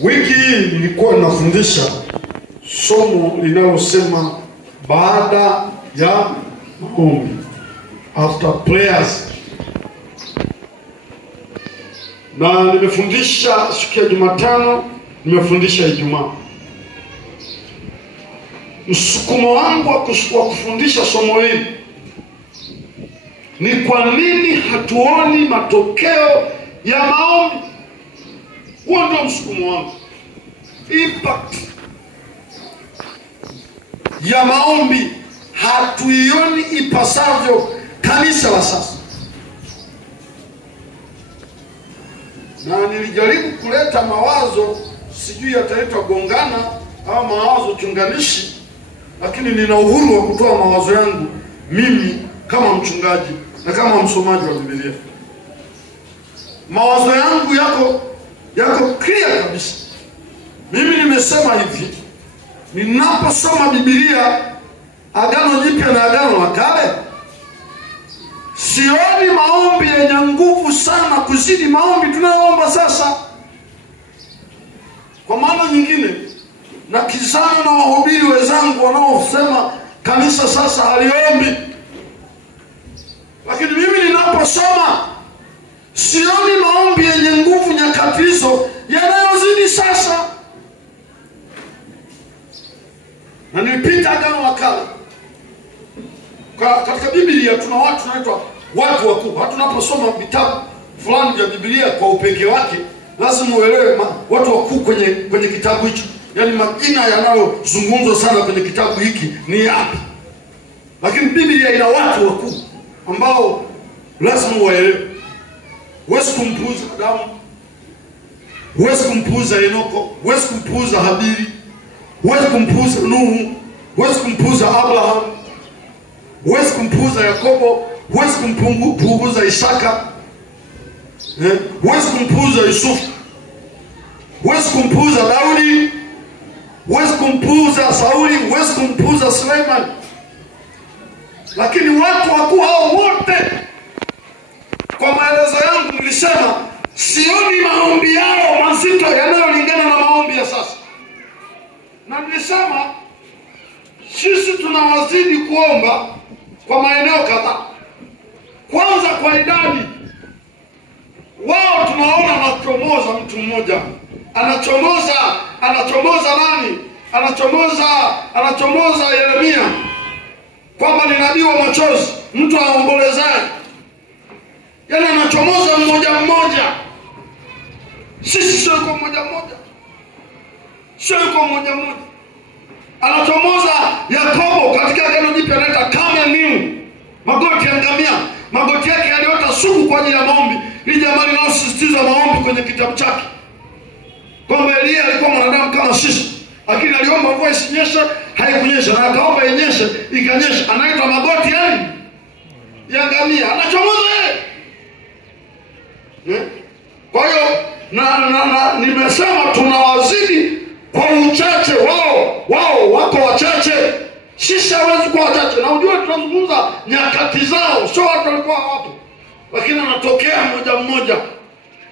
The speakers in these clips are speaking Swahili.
Wiki hii nilikuwa nafundisha somo linalosema baada ya maombi, after prayers. Na nimefundisha siku ya Jumatano, nimefundisha Ijumaa. Msukumo wangu wa kufundisha somo hili ni kwa nini hatuoni matokeo ya maombi. Huo ndio msukumo wangu. Impact ya maombi hatuioni ipasavyo kanisa la sasa. Na nilijaribu kuleta mawazo, sijui yataitwa gongana au mawazo chunganishi, lakini nina uhuru wa kutoa mawazo yangu mimi kama mchungaji na kama msomaji wa Biblia. Mawazo yangu yako clear kabisa. Mimi nimesema hivi, ninaposoma Biblia Agano Jipya na Agano la Kale, sioni maombi yenye nguvu sana kuzidi maombi tunayoomba sasa. Kwa maana nyingine, na kizana na wahubiri wenzangu wanaosema kanisa sasa haliombi, lakini mimi ninaposoma sioni maombi yenye nguvu nyakati hizo yanayozidi sasa. Na nilipita Agano la Kale. Katika Biblia tuna watu wanaitwa watu wakuu. Hata tunaposoma vitabu fulani vya Biblia kwa upekee wake, lazima uelewe watu wakuu kwenye kitabu hicho. Yaani majina yanayozungumzwa sana kwenye kitabu hiki ni yapi. Lakini Biblia ina watu wakuu ambao lazima uelewe. Huwezi kumpuuza Adamu, huwezi kumpuuza Enoko, huwezi kumpuuza Habili, huwezi kumpuuza Nuhu, huwezi kumpuuza Abraham, huwezi kumpuuza Yakobo, huwezi kumpuuza Isaka, huwezi kumpuuza Yusufu, huwezi kumpuuza Daudi, huwezi kumpuuza Sauli, huwezi kumpuuza Suleiman. Lakini watu wakuu hao wote, kwa maelezo yangu nilisema sioni maombi yao mazito yanayolingana na maombi ya sasa. Na nilisema sisi tunawazidi kuomba kwa maeneo kadhaa. Kwanza kwa idadi. Wao tunaona anachomoza mtu mmoja. Anachomoza nani? Anachomoza Yeremia, kwamba ni nabii wa machozi, mtu aombolezaye. Yaani anachomoza mmoja mmoja. Sisi sio kwa mmoja mmoja. Sio kwa mmoja mmoja. Anachomoza Yakobo katika Agano Jipya, anaita Kameniu, magoti ya ngamia. Magoti yake yaliota sugu kwa ajili ya maombi. Hii jamani linalosisitiza maombi kwenye kitabu chake, kwamba Elia alikuwa mwanadamu kama sisi, lakini aliomba mvua isinyeshe, haikunyesha, na akaomba inyeshe, ikanyesha. Anaitwa magoti ya ngamia. Anachomoza yeye. Kwa hiyo nimesema tunawazidi kwa uchache. Wao wako wachache, sisi hawezi kuwa wachache. Na unajua tunazungumza nyakati zao, sio watu walikuwa hawapo, lakini anatokea mmoja mmoja.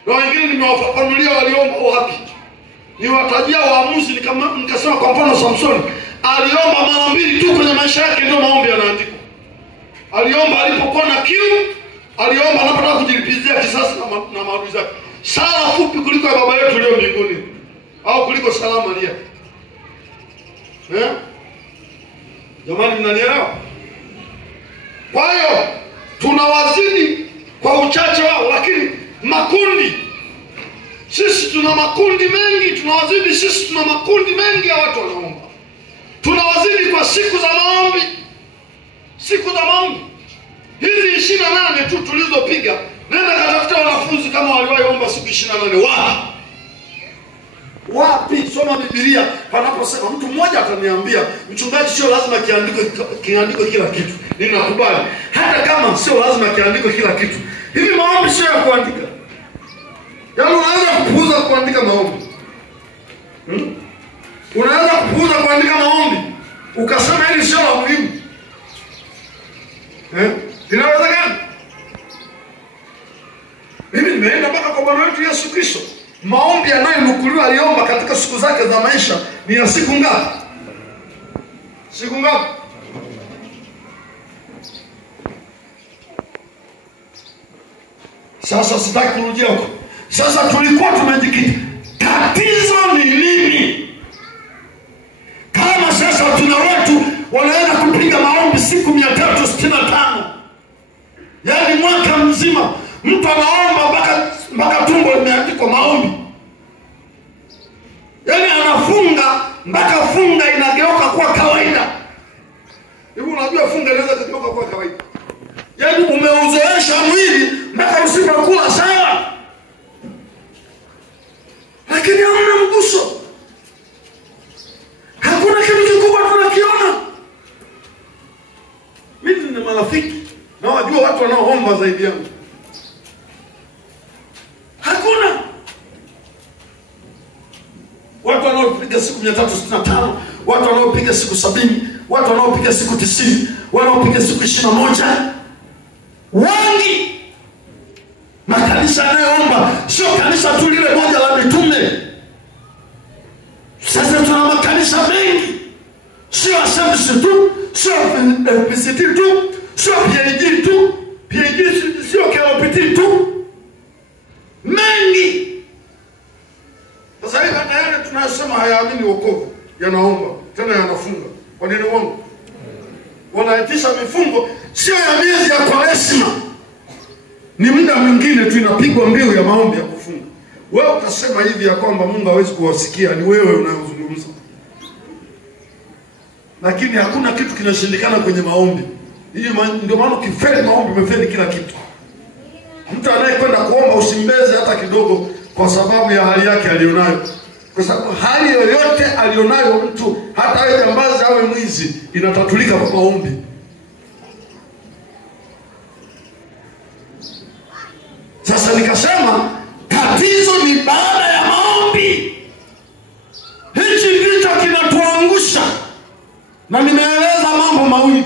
Na wengine nimewafafanulia waliomba wapi. Niwatajia Waamuzi, nikasema kwa mfano Samson aliomba mara 2 tu kwenye maisha yake, ndio maombi yanaandikwa. Aliomba alipokuwa na kiu, aliomba anapotaka kujilipizia kisasi na maadui zake. Sala fupi kuliko ya Baba yetu leo mbinguni, au kuliko sala Maria. Jamani, mnanielewa? Kwa hiyo tunawazidi kwa uchache wao, lakini makundi, sisi tuna makundi mengi, tunawazidi. Sisi tuna makundi mengi ya watu wanaomba. Tunawazidi kwa siku za maombi. Siku za maombi hizi 28 tu tulizopiga, nenda katafuta wanafunzi kama waliwahi omba siku 28. Wapi? Soma Biblia panaposema. Mtu mmoja ataniambia, mchungaji, sio lazima kiandikwe kila kitu. Ninakubali, hata kama sio lazima kiandikwe kila kitu. Hivi maombi sio ya kuandika? Yaani unaweza kupuuza kuandika maombi? Unaweza kupuuza kuandika maombi ukasema hili sio la muhimu? Inawezekana? Mimi nimeenda mpaka kwa Bwana wetu Yesu Kristo. maombi yanayonukuliwa aliomba katika siku zake za maisha ni ya siku ngapi? Siku ngapi? Sasa sitaki kurudia huko. Sasa tulikuwa tumejikita, tatizo ni nini? Kama sasa tuna watu wanaenda kupiga maombi siku 365, yaani mwaka mzima mtu anaomba mpaka tumbo limeandikwa maombi, yaani anafunga mpaka funga inageuka kuwa kawaida. Hivi unajua funga inaweza kugeuka kuwa kawaida? Yaani umeuzoesha mwili mpaka usipokula sawa, lakini hamna mguso. Hakuna kitu kikubwa tunakiona. Mimi nina marafiki na wajua watu wanaoomba zaidi yangu. Hakuna. Watu wanaopiga siku 365, watu wanaopiga siku 70, watu wanaopiga siku 90, wanaopiga siku 21. Wengi. Makanisa yanayoomba sio kanisa tu lile moja la mitume. Sasa tuna makanisa mengi. Sio Assemblies tu, sio PCT tu, sio PAG tu, PAG sio KLPT tu. Mengi. Sasa hivi hata yale tunasema hayaamini wokovu yanaomba, tena yanafunga. Kwa nini wao? Wanaitisha mifungo sio ya miezi ya Kwaresima. Ni muda mwingine tu inapigwa mbiu ya maombi ya kufunga. Wewe utasema hivi ya kwamba Mungu hawezi kuwasikia, ni wewe unayozungumza. Lakini hakuna kitu kinashindikana kwenye maombi. Hiyo ndio maana ukifeli maombi umefeli kila kitu. Mtu anayekwenda kuomba usimbeze hata kidogo kwa sababu ya hali yake alionayo. Kwa sababu hali yoyote alionayo mtu, hata awe jambazi awe mwizi, inatatulika kwa maombi. Sasa nikasema tatizo ni baada ya maombi. Hichi ndicho kinatuangusha. Na nimeeleza mambo mawili.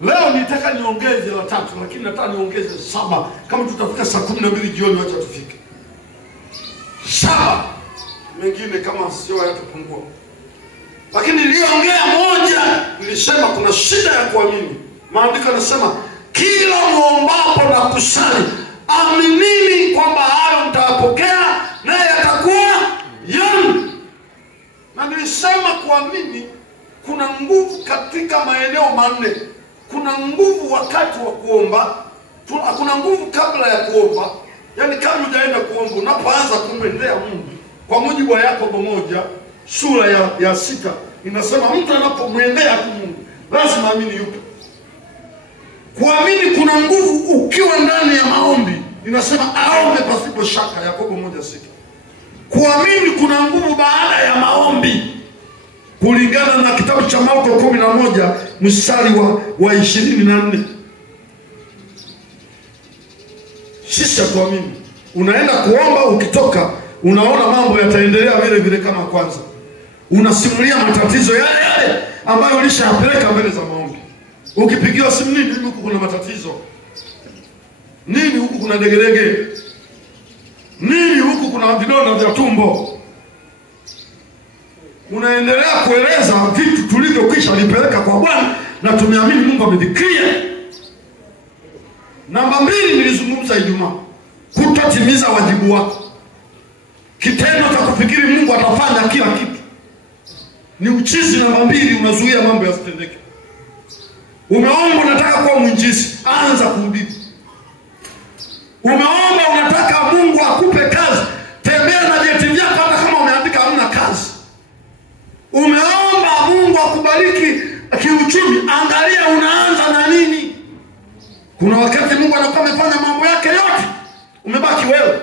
Leo nitaka niongeze la tatu, lakini nataka niongeze 7. Kama tutafika saa 12 jioni wacha tufike 7. Mengine kama sio yatapungua. Lakini niliongea moja, nilisema kuna shida ya kuamini. Maandiko yanasema kila muombapo na kusali, aminini kwamba hayo mtayapokea naye atakuwa yenu. Na nilisema kuamini kuna nguvu katika maeneo 4. Kuna nguvu wakati wa kuomba, kuna nguvu kabla ya kuomba. Yaani kabla hujaenda kuomba, unapoanza kumwendea Mungu, kwa mujibu wa Yakobo 1 sura ya 6 inasema mtu anapomwendea Mungu lazima amini yupo. Kuamini kuna nguvu ukiwa ndani ya maombi. Inasema aombe pasipo shaka, Yakobo 1:6. Kuamini kuna nguvu baada ya maombi. Kulingana na kitabu cha Marko 11 mstari wa 24. Sisi kuamini. Unaenda kuomba, ukitoka unaona mambo yataendelea vile vile kama kwanza. Unasimulia matatizo yale ambayo ulishayapeleka mbele za maombi. Ukipigiwa simu, nini huku kuna matatizo? Nini huku kuna degelege? Nini huku kuna vidonda vya tumbo? Unaendelea kueleza vitu tulivyokwisha lipeleka kwa Bwana na tumeamini Mungu amevikia. Namba 2 nilizungumza Ijumaa. Kutotimiza wajibu wako. Kitendo cha kufikiri Mungu atafanya kila kitu ni uchizi. Namba 2, unazuia mambo yasitendeke. Umeomba unataka kuwa mwinjisi, anza kuhubiri. Umeomba unataka Mungu akupe kazi, tembea na vyeti vyako hata kama umeandika hamna kazi. Umeomba Mungu akubariki kiuchumi, angalia unaanza na nini. Kuna wakati Mungu anakuwa amefanya mambo yake yote, umebaki wewe.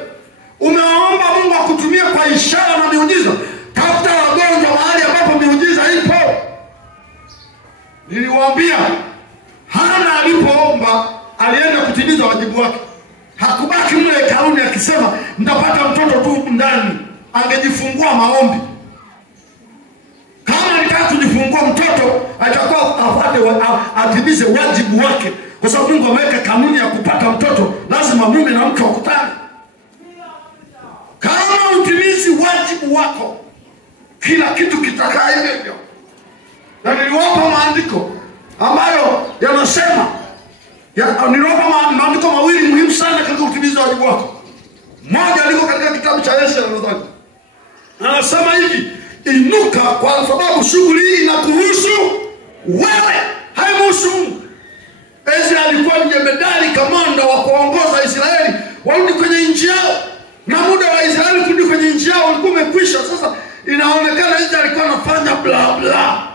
Umeomba Mungu akutumie kwa ishara na miujiza, tafuta wagonjwa mahali ambapo miujiza ipo. Niliwaambia Hana alipoomba alienda kutimiza wajibu wake. Hakubaki mle hekaluni akisema nitapata mtoto tu ndani. Angejifungua maombi. Kama alitaka kujifungua mtoto, atakuwa afate atimize wajibu wake. Kwa sababu Mungu ameweka kanuni ya kupata mtoto, lazima mume na mke wakutane. utimizi wajibu wako, kila kitu kitakaa hivyo. Na niliwapa maandiko ambayo yanasema niliwapa maandiko mawili muhimu sana katika utimizi wa wajibu wako. Moja liko katika kitabu cha Yesaya nadhani. Anasema hivi, inuka kwa sababu shughuli hii inakuhusu wewe, haimuhusu Mungu. Ezra alikuwa mjemedari kamanda wa kuongoza Israeli warudi kwenye nchi yao, na muda wa Israeli kurudi kwenye nchi yao ulikuwa umekwisha. Sasa inaonekana Ezra alikuwa anafanya bla bla,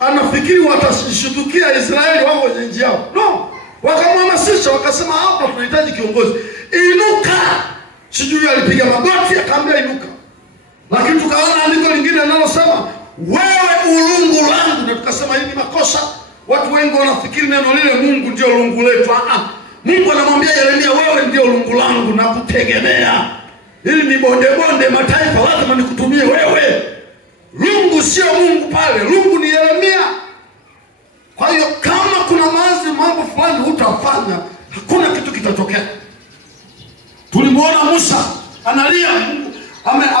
anafikiri watashutukia Israeli wao kwenye nchi yao. No, wakamhamasisha, wakasema hapa tunahitaji kiongozi, inuka. Sijui alipiga magoti akaambia inuka. Lakini tukaona andiko lingine linalosema wewe ulungu langu, na tukasema hii ni makosa. Watu wengi wanafikiri neno lile Mungu ndio ulungu letu. Mungu anamwambia Yeremia, wewe ndio ulungu langu na kutegemea. Hili ni bonde mataifa, lazima nikutumie wewe. Lungu sio Mungu pale, lungu ni Yeremia. Kwa hiyo kama kuna mambo fulani utafanya, hakuna kitu kitatokea. Tulimuona Musa analia,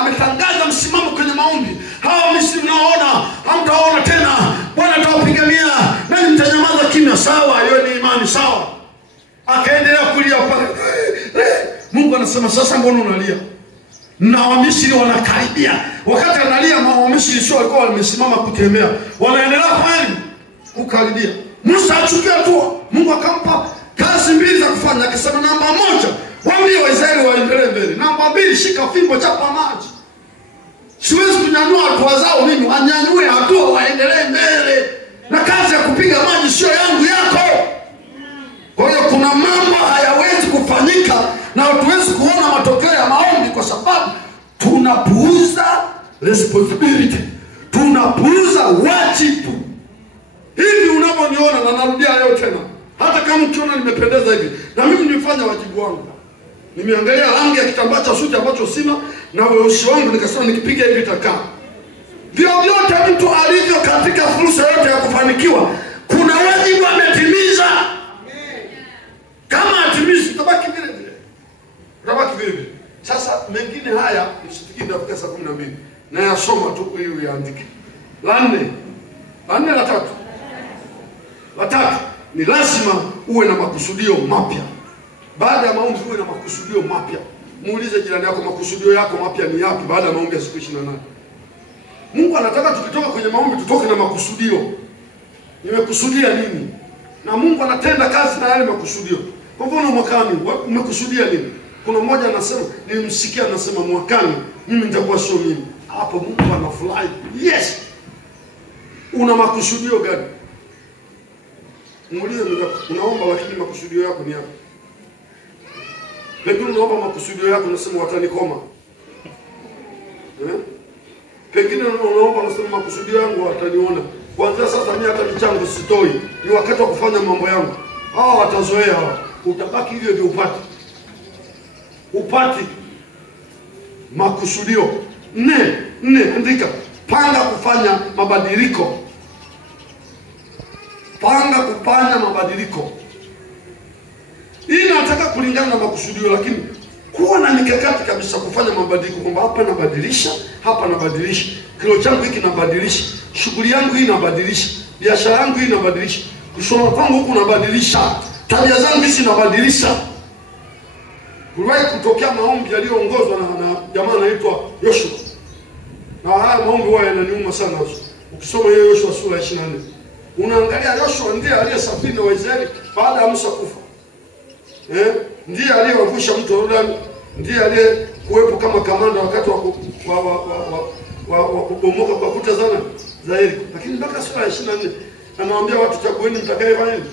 ametangaza msimamo kwenye maombi. Hawa Misri mnaona, hamtaona tena. Bwana atawapigania, nani mtanyamaza kimya. Sawa, hiyo ni imani, sawa. Akaendelea kulia pale. Mungu anasema, sasa mbona unalia? Na Wamisri wanakaribia. Wakati analia, Wamisri sio walikuwa wamesimama kutembea, wanaendelea pale kukaribia. Musa achukua hatua. Mungu akampa kazi mbili za kufanya. Akisema, namba moja, waambie Waisraeli waendelee mbele. Namba mbili, shika fimbo, chapa maji. Siwezi kunyanyua hatua zao mimi, wanyanyue hatua waendelee mbele. Na kazi ya kupiga maji sio yangu, yako. Kwa hiyo kuna mambo hayawezi kufanyika na hatuwezi kuona matokeo ya maombi kwa sababu tunapuuza responsibility. Tunapuuza wajibu. Hivi unavyoniona, na narudia leo tena, hata kama ukiona nimependeza hivi, na mimi nimefanya wajibu wangu. Nimeangalia rangi ya kitambaa cha suti ambacho sina na weusi wangu, nikasema nikipiga hivi itakaa. Vyovyote mtu alivyo katika fursa yote ya kufanikiwa, kuna wajibu ametimiza. Kama atimizi, utabaki vile vile. Utabaki vile vile. Sasa mengine haya nisifikiri ndafika saa 12. Na yasoma tu ili uyaandike. La nne, la tatu ni lazima uwe na makusudio mapya. Baada ya maombi uwe na makusudio mapya. Muulize jirani yako, makusudio yako mapya ni yapi baada ya maombi ya siku 28? Mungu anataka tukitoka kwenye maombi tutoke na makusudio. Nimekusudia nini? Na Mungu anatenda kazi na yale makusudio. Kwa mfano mwakani, umekusudia nini? Kuna mmoja anasema, nilimsikia anasema mwakani mimi nitakuwa sio mimi. Hapo Mungu anafurahi. Yes. Una makusudio gani? Muulize unaomba lakini makusudio yako ni yapi? Pengine unaomba makusudio yako unasema watanikoma. Pengine unaomba unasema makusudio yangu wataniona. Kwanza sasa mimi hata michango sitoi. Ni wakati wa kufanya mambo yangu. Hao watazoea hao. Utabaki hivyo ndio upati makusudio. Nne, andika. Panga kufanya mabadiliko. Panga kufanya mabadiliko. Hii nataka kulingana na makusudio, lakini kuwa na mikakati kabisa kufanya mabadiliko, kwamba hapa nabadilisha, hapa nabadilisha, kilo changu hiki nabadilisha, shughuli yangu hii nabadilisha, biashara yangu hii nabadilisha, kusoma kwangu huku nabadilisha, tabia zangu hizi nabadilisha. Kuliwahi kutokea maombi yaliyoongozwa na jamaa anaitwa Yoshua. Na haya maombi huwa yananiuma sana. Ukisoma hiyo Yoshua sura 24, unaangalia Yoshua ndiye aliyesafiri na Waisraeli baada ya Musa kufa. Ndiye aliyewavusha mto Yordani, ndiye aliyekuwepo kama kamanda wakati wa kubomoka kwa kuta za Yeriko. Lakini mpaka sura 24 anawaambia watu, chagueni mtakayefanya nini?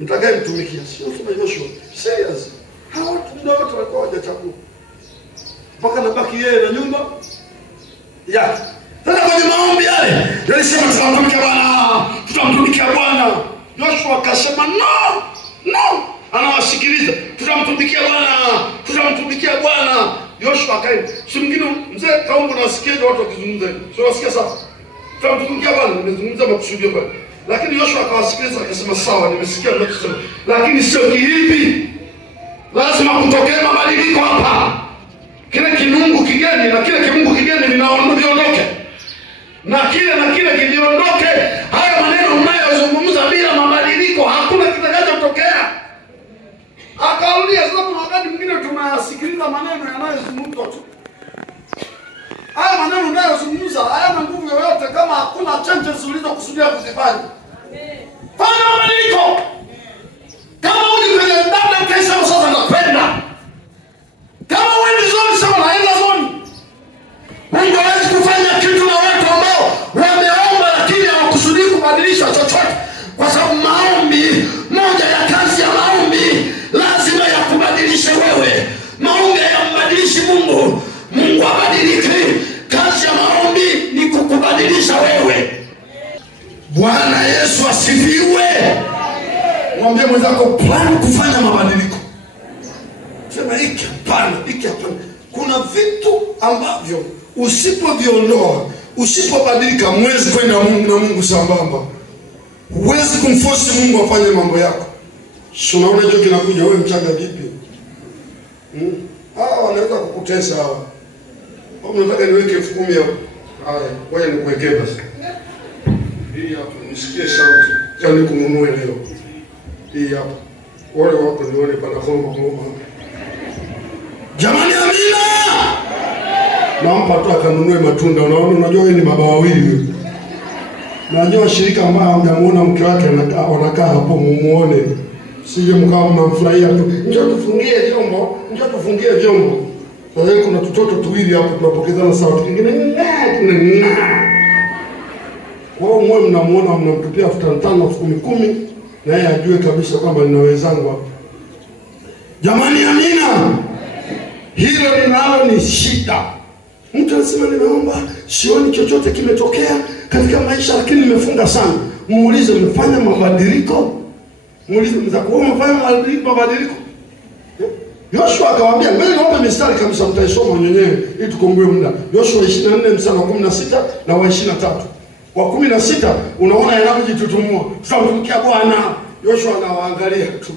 Mtakayemtumikia. Sio kama Yoshua. Serious. Hawa watu ndio watu walikuwa hawajachagua. Mpaka nabaki yeye na nyumba yake. Sasa kwenye maombi yale, yalisema tutamtumikia Bwana. Yoshua akasema no. Anawasikiliza, tutamtumikia Bwana. Yoshua akaenda. Si mwingine mzee kaumbu na wasikia watu wakizungumza. Sio wasikia sasa. Tutamtumikia Bwana, nimezungumza makusudio pale. Lakini Yoshua akawasikiliza akasema sawa, nimesikia mnachosema. Lakini sio kihivi. Lazima kutokee mabadiliko hapa. kile kimungu kigeni na kile kimungu kigeni viondoke, na kile kiliondoke. Hayo maneno unayozungumza bila mabadiliko, hakuna kitakachotokea. Akarudia sasa, kuna wakati mwingine tunasikiliza maneno yanayozungumzwa tu. Haya maneno unayozungumza hayana nguvu yoyote kama hakuna changes ulizokusudia kuzifanya. Fanya mabadiliko. Kama uli kwenye ndani ukisema sasa nakwenda, kama wewe zoni sema naenda zoni. Mungu hawezi kufanya kitu na watu ambao wameomba lakini hawakusudii kubadilisha chochote, kwa sababu maombi, moja ya kazi ya maombi lazima yakubadilishe wewe. Maombi hayambadilishi Mungu. Mungu abadiliki. Kazi ya maombi ni kukubadilisha wewe. Bwana Yesu asifiwe. Mwambie mwenzako plan kufanya mabadiliko. Sema hiki hapana, hiki hapana. Kuna vitu ambavyo usipoviondoa, usipobadilika, mwezi kwenda na Mungu sambamba. Huwezi kumforce Mungu afanye mambo yako. Si unaona hicho kinakuja, wewe mchanga vipi? Hawa wanaweza kukutesa hawa. Au unataka niweke 10,000 hapo? Haya, wewe nikuwekee basi. Hii hapa nisikie sauti. Jana kununue leo. Hii hapa. Wale wako nione pana homa. Jamani amina. Naomba tu akanunue matunda. Unaona, unajua wewe ni baba wawili. Najua shirika ambao hamjamuona mke wake anakaa hapo, mumuone. Sije mkao mnamfurahia tu. Njoo tufungie vyombo. Sasa kuna tutoto tuwili hapo tunapokezana sauti nyingine. Wao mwe mnamuona mnamtupia 5,000 10,000 na yeye ajue kabisa kwamba nina wenzangu hapo. Jamani amina. Hilo linalo ni shida. Mtu anasema nimeomba, sioni chochote kimetokea katika maisha lakini nimefunga sana. Muulize umefanya mabadiliko? Muulize mzako umefanya mabadiliko? Yoshua akawaambia, mbele niombe mistari kabisa mtaisoma mwenyewe ili tukomboe muda. Yoshua 24 mstari wa 16 na wa 23. Wa 16 unaona yanayojitutumua. Tutamtumikia Bwana. Yoshua anawaangalia tu.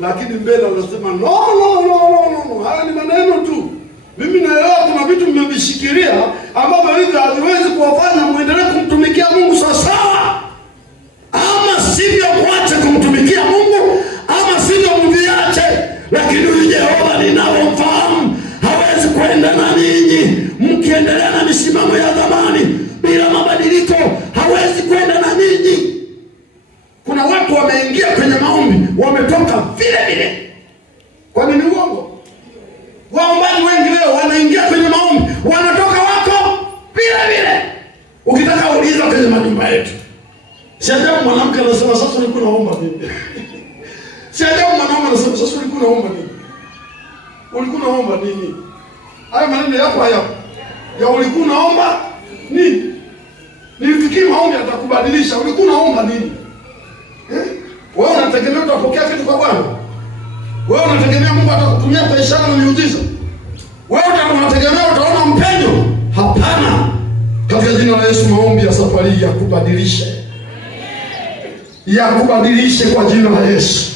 Lakini mbele anasema no. Haya ni maneno tu. Mimi naelewa kuna vitu mmevishikilia ambavyo hivi haviwezi kuwafanya muendelee kumtumikia Mungu sawa. Ama sivyo mwache kumtumikia Mungu, ama sivyo mviache. Lakini huyu Jehova ninamfahamu hawezi kwenda na ninyi mkiendelea na misimamo ya zamani bila mabadiliko. Hawezi kwenda na ninyi. Kuna watu wameingia kwenye maombi wametoka vile. Kwa nini uongo? Waombaji wengi leo wanaingia kwenye maombi wanatoka wako vile. Ukitaka uliza kwenye majumba yetu. Si ajabu mwanamke anasema sasa ulikuwa unaomba nini? Si ajabu mwanaume anasema sasa ulikuwa unaomba nini? Ulikuwa unaomba nini? Haya maneno yako haya. Ya ulikuwa unaomba nini? Nilifikiri maombi atakubadilisha. Ulikuwa unaomba nini? Wewe unategemea utapokea kitu kwa Bwana? Wewe unategemea Mungu atakutumia kwa ishara na miujiza? Wewe unategemea utaona mpenyo? Hapana. Katika jina la Yesu maombi ya safari ya kubadilishe. Ya kubadilishe kwa jina la Yesu.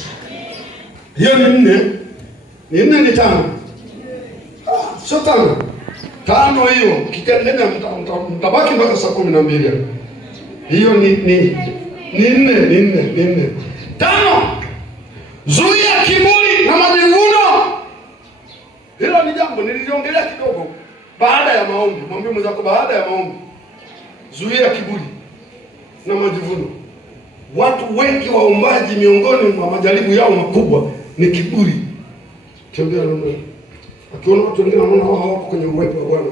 Hiyo ni 4. Ni 4 ni 5. Sio 5. 5 hiyo kikaendelea mtabaki mpaka saa 12. Hiyo ni 4. 5. Zuia kiburi na majivuno. Hilo ni jambo niliongelea kidogo baada ya maombi. Mwambie mwenzako baada ya maombi. Zuia kiburi na majivuno. Watu wengi waombaji miongoni mwa majaribu yao makubwa ni kiburi. Tembea na Mungu. Akiona watu wengine wanaona hawako kwenye uwepo wa Bwana.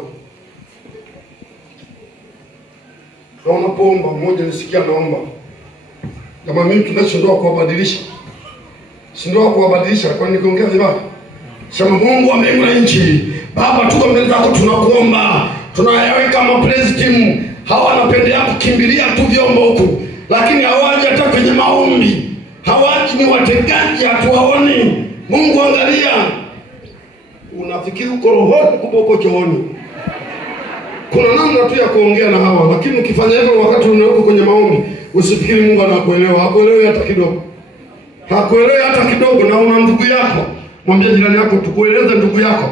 Wanapoomba, mmoja nisikia naomba. Kama mimi tunashindwa kuwabadilisha. Sindoa kuwabadilisha kwa nini kuongea vibaya? Sema Mungu wa mbingu na nchi, Baba tuko mbele zako tunakuomba. Tunayaweka mapraise team. Hawa wanapendea kukimbilia tu vyombo huku. Lakini hawaji hata kwenye maombi. Hawaji ni wategaji hatuwaoni. Mungu angalia. Unafikiri uko rohoni kumbe uko chooni. Kuna namna tu ya kuongea na hawa, lakini ukifanya hivyo wakati unako kwenye maombi, usifikiri Mungu anakuelewa. Hakuelewi hata kidogo. Hakuelewi hata kidogo. Na una ndugu yako, mwambie jirani yako tukueleze ndugu yako.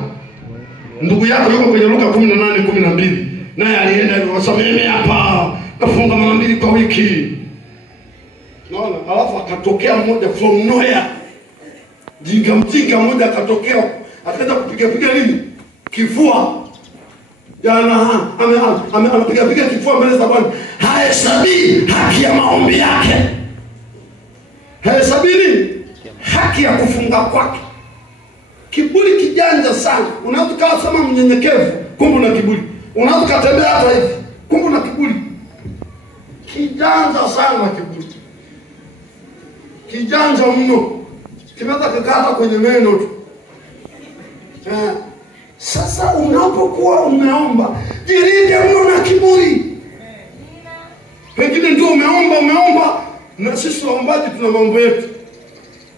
Ndugu yako yuko kwenye Luka 18:12. Naye alienda akasema mimi hapa nafunga mara 2 kwa wiki. Naona alafu akatokea mmoja from nowhere. Mjinga mmoja akatokea akaanza kupiga nini? Kifua. Jana anapiga kifua mbele za Bwana. Hahesabii haki ya maombi yake. Hahesabii haki ya kufunga kwake. Kiburi kijanja sana. Unaweza kukaa kama mnyenyekevu, kumbe una kiburi. Unaweza kutembea hata hivi, kumbe una kiburi. Kijanja sana kiburi. Kijanja mno. Kinaweza kukata kwenye meno tu. Sasa unapokuwa umeomba, jirinde mno na kiburi. Pengine ndio umeomba na sisi waombaji tuna mambo yetu.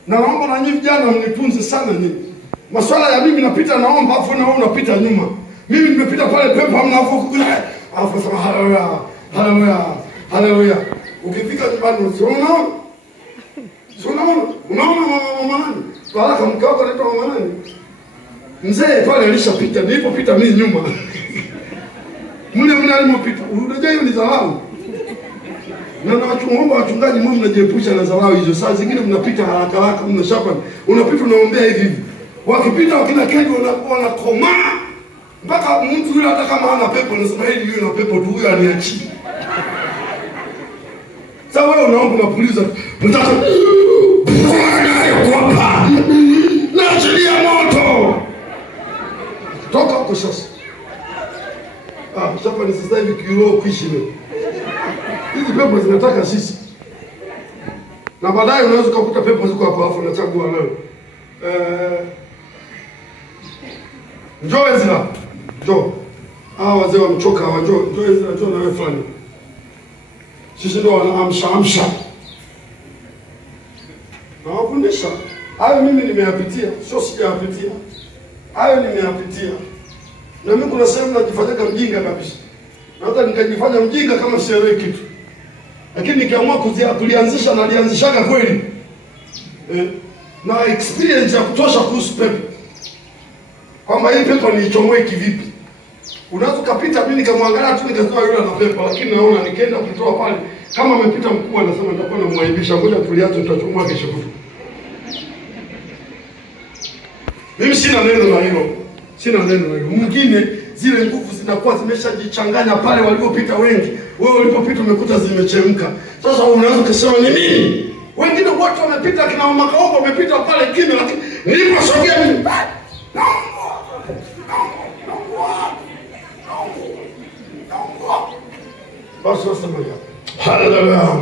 Na naomba na nyinyi vijana mnitunze sana nyinyi. Masuala ya mimi napita naomba afu na wewe unapita nyuma. Mimi nimepita pale pepo hamna afu sema haleluya. Ukifika nyumbani unaona mama nani? Baraka mke wako anaitwa mama nani? Mzee pale alishapita, nilipopita mimi nyuma. Mle alimopita. Unajua hiyo ni dharau. Na wachungaji mimi mnajiepusha na dharau hizo. Saa zingine mnapita haraka mnashapa. Unapita unaombea hivi. Wakipita wakina Kenya wanakomaa. Mpaka mtu yule hata kama hana pepo anasema hili yule na pepo tu huyo aniachie. Sasa wewe unaomba unapuliza. Unataka Bwana yakopa. Naachilia moto. Toka huko sasa. Sasa ni sasa hivi kiroho kuishi leo. Hizi pepo zinataka sisi. Na baadaye unaweza kukuta pepo ziko hapo afu unachagua leo. Njoo Ezra. Njoo. Wazee wamchoka njoo Ezra njoo na wewe fulani. Sisi ndio wanaamsha. Nawafundisha. Hayo mimi nimeyapitia, sio sijayapitia. Hayo nimeyapitia. Na mimi kuna sehemu najifanyaka mjinga kabisa. Naweza nikajifanya mjinga kama sielewi kitu. Lakini nikiamua kulianzisha na lianzishaka kweli. Na experience ya kutosha kuhusu pepo. Kwamba hii pepo niichomoe kivipi. Unaweza kupita mimi nikamwangalia tu nikasema yule ana pepo, lakini naona nikienda kutoa pale kama amepita mkubwa anasema nitakuwa namuaibisha, ngoja tuliache tutachomoa kesho kutu. Mimi sina neno na hilo. Mwingine zile nguvu zinakuwa zimeshajichanganya pale walipopita wengi. Wewe ulipopita umekuta zimechemka. Sasa unaweza kusema ni mimi. Wengine watu wamepita kina mama kaomba wamepita pale kimya, lakini niliposogea mimi basi haleluya.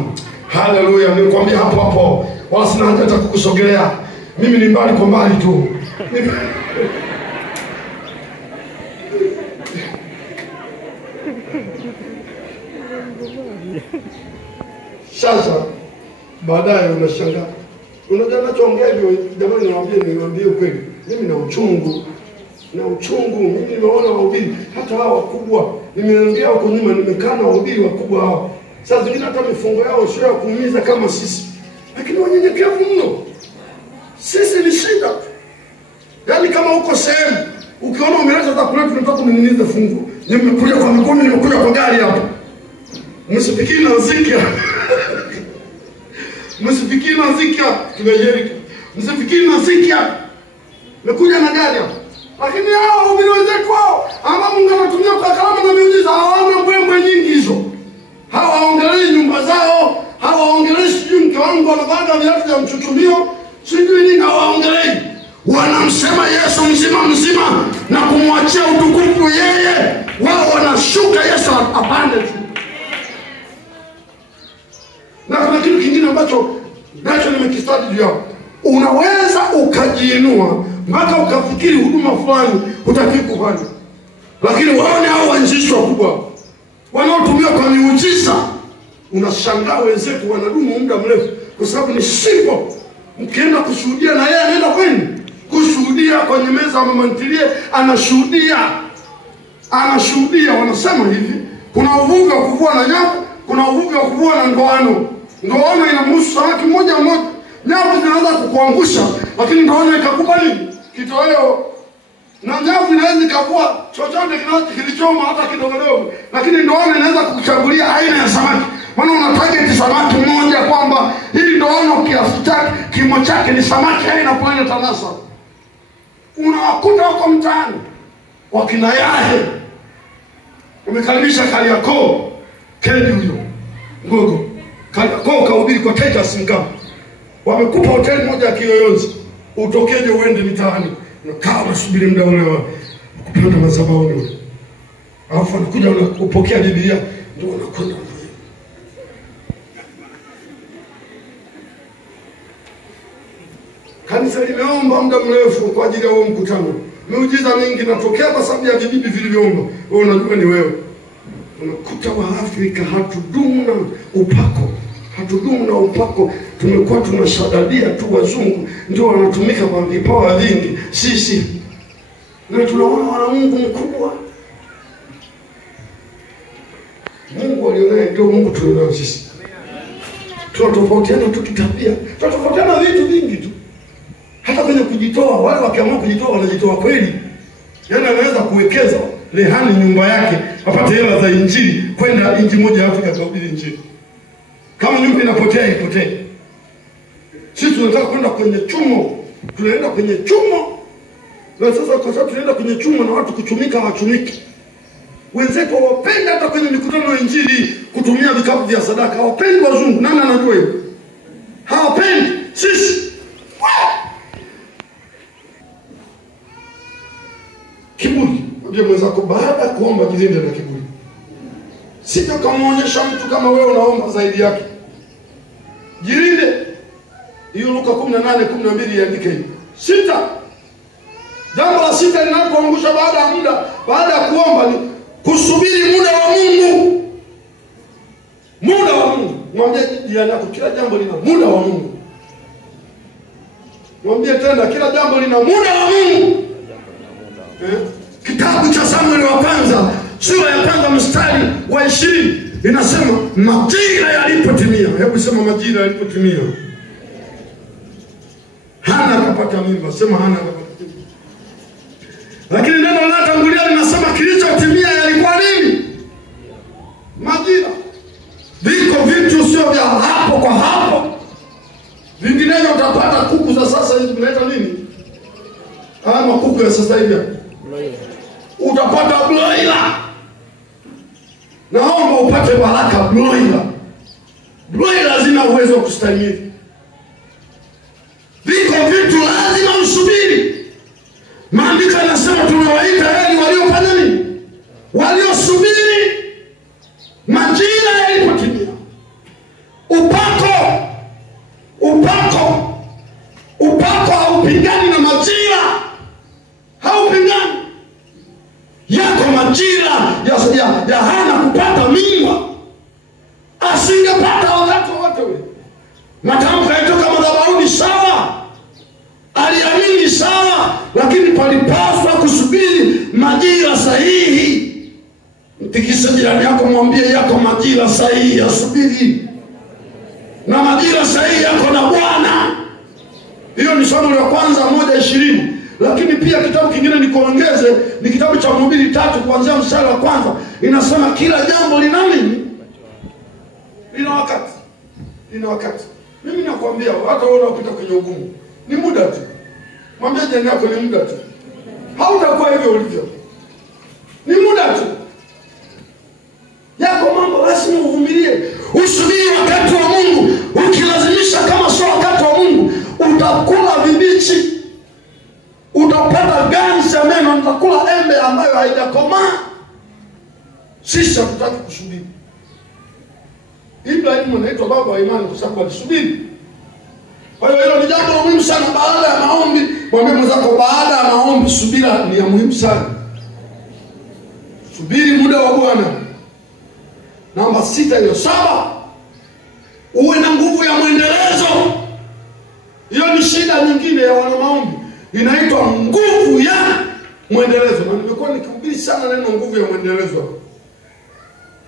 Haleluya. Nilikwambia hapo. Wala sina haja hata kukusogelea. Mimi ni mbali kwa mbali tu. Sasa baadaye unashangaa. Unajua nachoongea hivyo jamani, niwaambie ukweli. Mimi na uchungu. Mimi nimeona wahubiri hata hao wakubwa. Nimeambia huko nyuma nimekaa na wahubiri wakubwa hao. Sasa zingine hata mifungo yao sio ya kuumiza kama sisi. Lakini wanyenyekevu mno. Sisi ni shida. Yaani kama uko sehemu ukiona umeleta chakula tunataka kuning'iniza fungu. Nimekuja kwa mikono, nimekuja kwa gari hapa. Msifikiri na zikia. Tunajeri. Msifikiri na zikia. Nimekuja na gari hapa. Lakini hao wahubiri wenzetu hao ambao Mungu anatumia kwa karama na miujiza hawana mbwembwe nyingi hizo. Hawaongelei nyumba zao, hawaongelei sijui mke wangu anavaa viatu vya mchuchumio, sijui nini hawaongelei. Wanamsema Yesu mzima na kumwachia utukufu yeye. Wao wanashuka Yesu apande tu. Na kuna kitu kingine ambacho nacho nimekistadi juu yao. Unaweza ukajiinua mpaka ukafikiri huduma fulani hutaki kufanya. Lakini waone hao waanzilishi wakubwa wanaotumia kwa miujiza, unashangaa wenzetu wanadumu muda mrefu kwa sababu ni simple. Mkienda kushuhudia na yeye anaenda kwenu kushuhudia kwenye meza ya mama ntilie, anashuhudia. Wanasema hivi, kuna uvuvi wa kuvua na nyavu, kuna uvuvi wa kuvua na ndoano. Ndoano inamhusu samaki mmoja. Nyavu zinaweza kukuangusha, lakini ndoano ikakupa nini? Kitoweo Na nyavu inaweza ikavua chochote kilichoma hata kidogodogo, lakini ndoano inaweza kukuchagulia aina ya samaki. Maana una target samaki mmoja kwamba hii ndoano kiasi chake, kimo chake ni samaki aina fulani tanasa. Unawakuta wako mtaani wakina Yahe, umekaribisha Kariakoo, Kedi huyo Ngogo Kariakoo kahubiri kwa Titus Ngam, wamekupa hoteli moja ya Kiyoyozi, utokeje uende mitaani, unakaa unasubiri muda ule wa kupanda madhabahuni, alafu anakuja unapokea Biblia ndio unakwenda. Kanisa limeomba muda mrefu kwa ajili ya huo mkutano. Miujiza mingi inatokea kwa sababu ya vibibi vilivyoomba. Wewe unajua ni wewe. Unakuta wa Afrika hatudumu na upako. Hatudumu na upako. Tumekuwa tunashadadia tu wazungu ndio wanatumika kwa vipawa vingi. Sisi na tunaona wana Mungu mkubwa. Mungu alionaye ndio Mungu tulionao sisi. Tunatofautiana tu kitabia. Tunatofautiana vitu vingi tu. Hata kwenye kujitoa, wale wakiamua kujitoa wanajitoa kweli. Yaani anaweza kuwekeza rehani nyumba yake apate hela za injili kwenda nchi moja ya Afrika kuhubiri injili. Kama nyumba inapotea ipotee. Sisi tunataka kwenda kwenye chumo. Tunaenda kwenye chumo. Na sasa kwa sababu tunaenda kwenye chumo na watu kuchumika hawachumiki. Wenzetu hawapenda hata kwenye mikutano ya injili kutumia vikapu vya sadaka. Hawapendi wazungu. Nani anajua hiyo? Hawapendi. Sisi kiburi. Mwambie mwenzako baada ya kuomba jilinde na kiburi. Sio kumuonyesha mtu kama wewe unaomba zaidi yake. Jilinde. Hiyo Luka 18:12 iandike hiyo. 6. Jambo la 6 linapoangusha baada ya muda, baada ya kuomba ni kusubiri muda wa Mungu. Muda wa Mungu. Mwambie jirani yako kila jambo lina muda wa Mungu. Mwambie tena kila jambo lina muda wa Mungu. Kitabu cha Samueli wa kwanza sura ya kwanza mstari wa 20 inasema majira yalipotimia. Hebu sema majira yalipotimia. Hana akapata mimba. Sema Hana akapata mimba. Lakini neno linalotangulia linasema kilichotimia yalikuwa nini? Majira. Viko vitu sio vya hapo kwa hapo. Vinginevyo utapata kuku za sasa hivi mnaita nini? Ama kuku ya sasa hivi. Utapata broiler. Naomba upate baraka broiler. Broiler zina uwezo wa kustahimili. Viko vitu lazima usubiri. Maandiko yanasema tunawaita heri waliofanya nini? Waliosubiri majira yalipotimia. Upako haupingani na majira. Haupingani. Yako majira ya Hana kupata mimba. Asingepata wakati wote ule. Matamko yalitoka madhabahuni sawa. Aliamini sawa, lakini palipaswa kusubiri majira sahihi. Mtikise jirani yako mwambie yako majira sahihi ya subiri. Na majira sahihi yako na Bwana. Hiyo ni somo la kwanza 1:20. Lakini pia kitabu kingine nikuongeze ni kitabu cha Mhubiri 3 kuanzia mstari wa kwanza. Inasema kila jambo lina nini? Lina wakati. Lina wakati. Mimi nakwambia hata wewe unapita kwenye ugumu. Ni muda tu. Mwambie jirani yako ni muda tu. Hautakuwa hivyo ulivyo. Ni muda tu. Yako mambo lazima uvumilie. Usubiri wakati wa Mungu. Ukilazimisha kama sio wakati wa Mungu, utakula vibichi. Utapata ganzi ya meno, utakula embe ambayo haijakomaa. Sisi hatutaki kusubiri. Ibrahimu anaitwa baba wa imani kwa sababu alisubiri. Kwa hiyo hilo ni jambo muhimu sana baada ya maombi. Mwambie mwenzako baada ya maombi subira ni ya muhimu sana. Subiri muda wa Bwana. Namba 6 hiyo. 7. Uwe na nguvu ya mwendelezo. Hiyo ni shida nyingine ya wana maombi. Inaitwa nguvu ya mwendelezo. Na nimekuwa nikihubiri sana neno nguvu ya mwendelezo.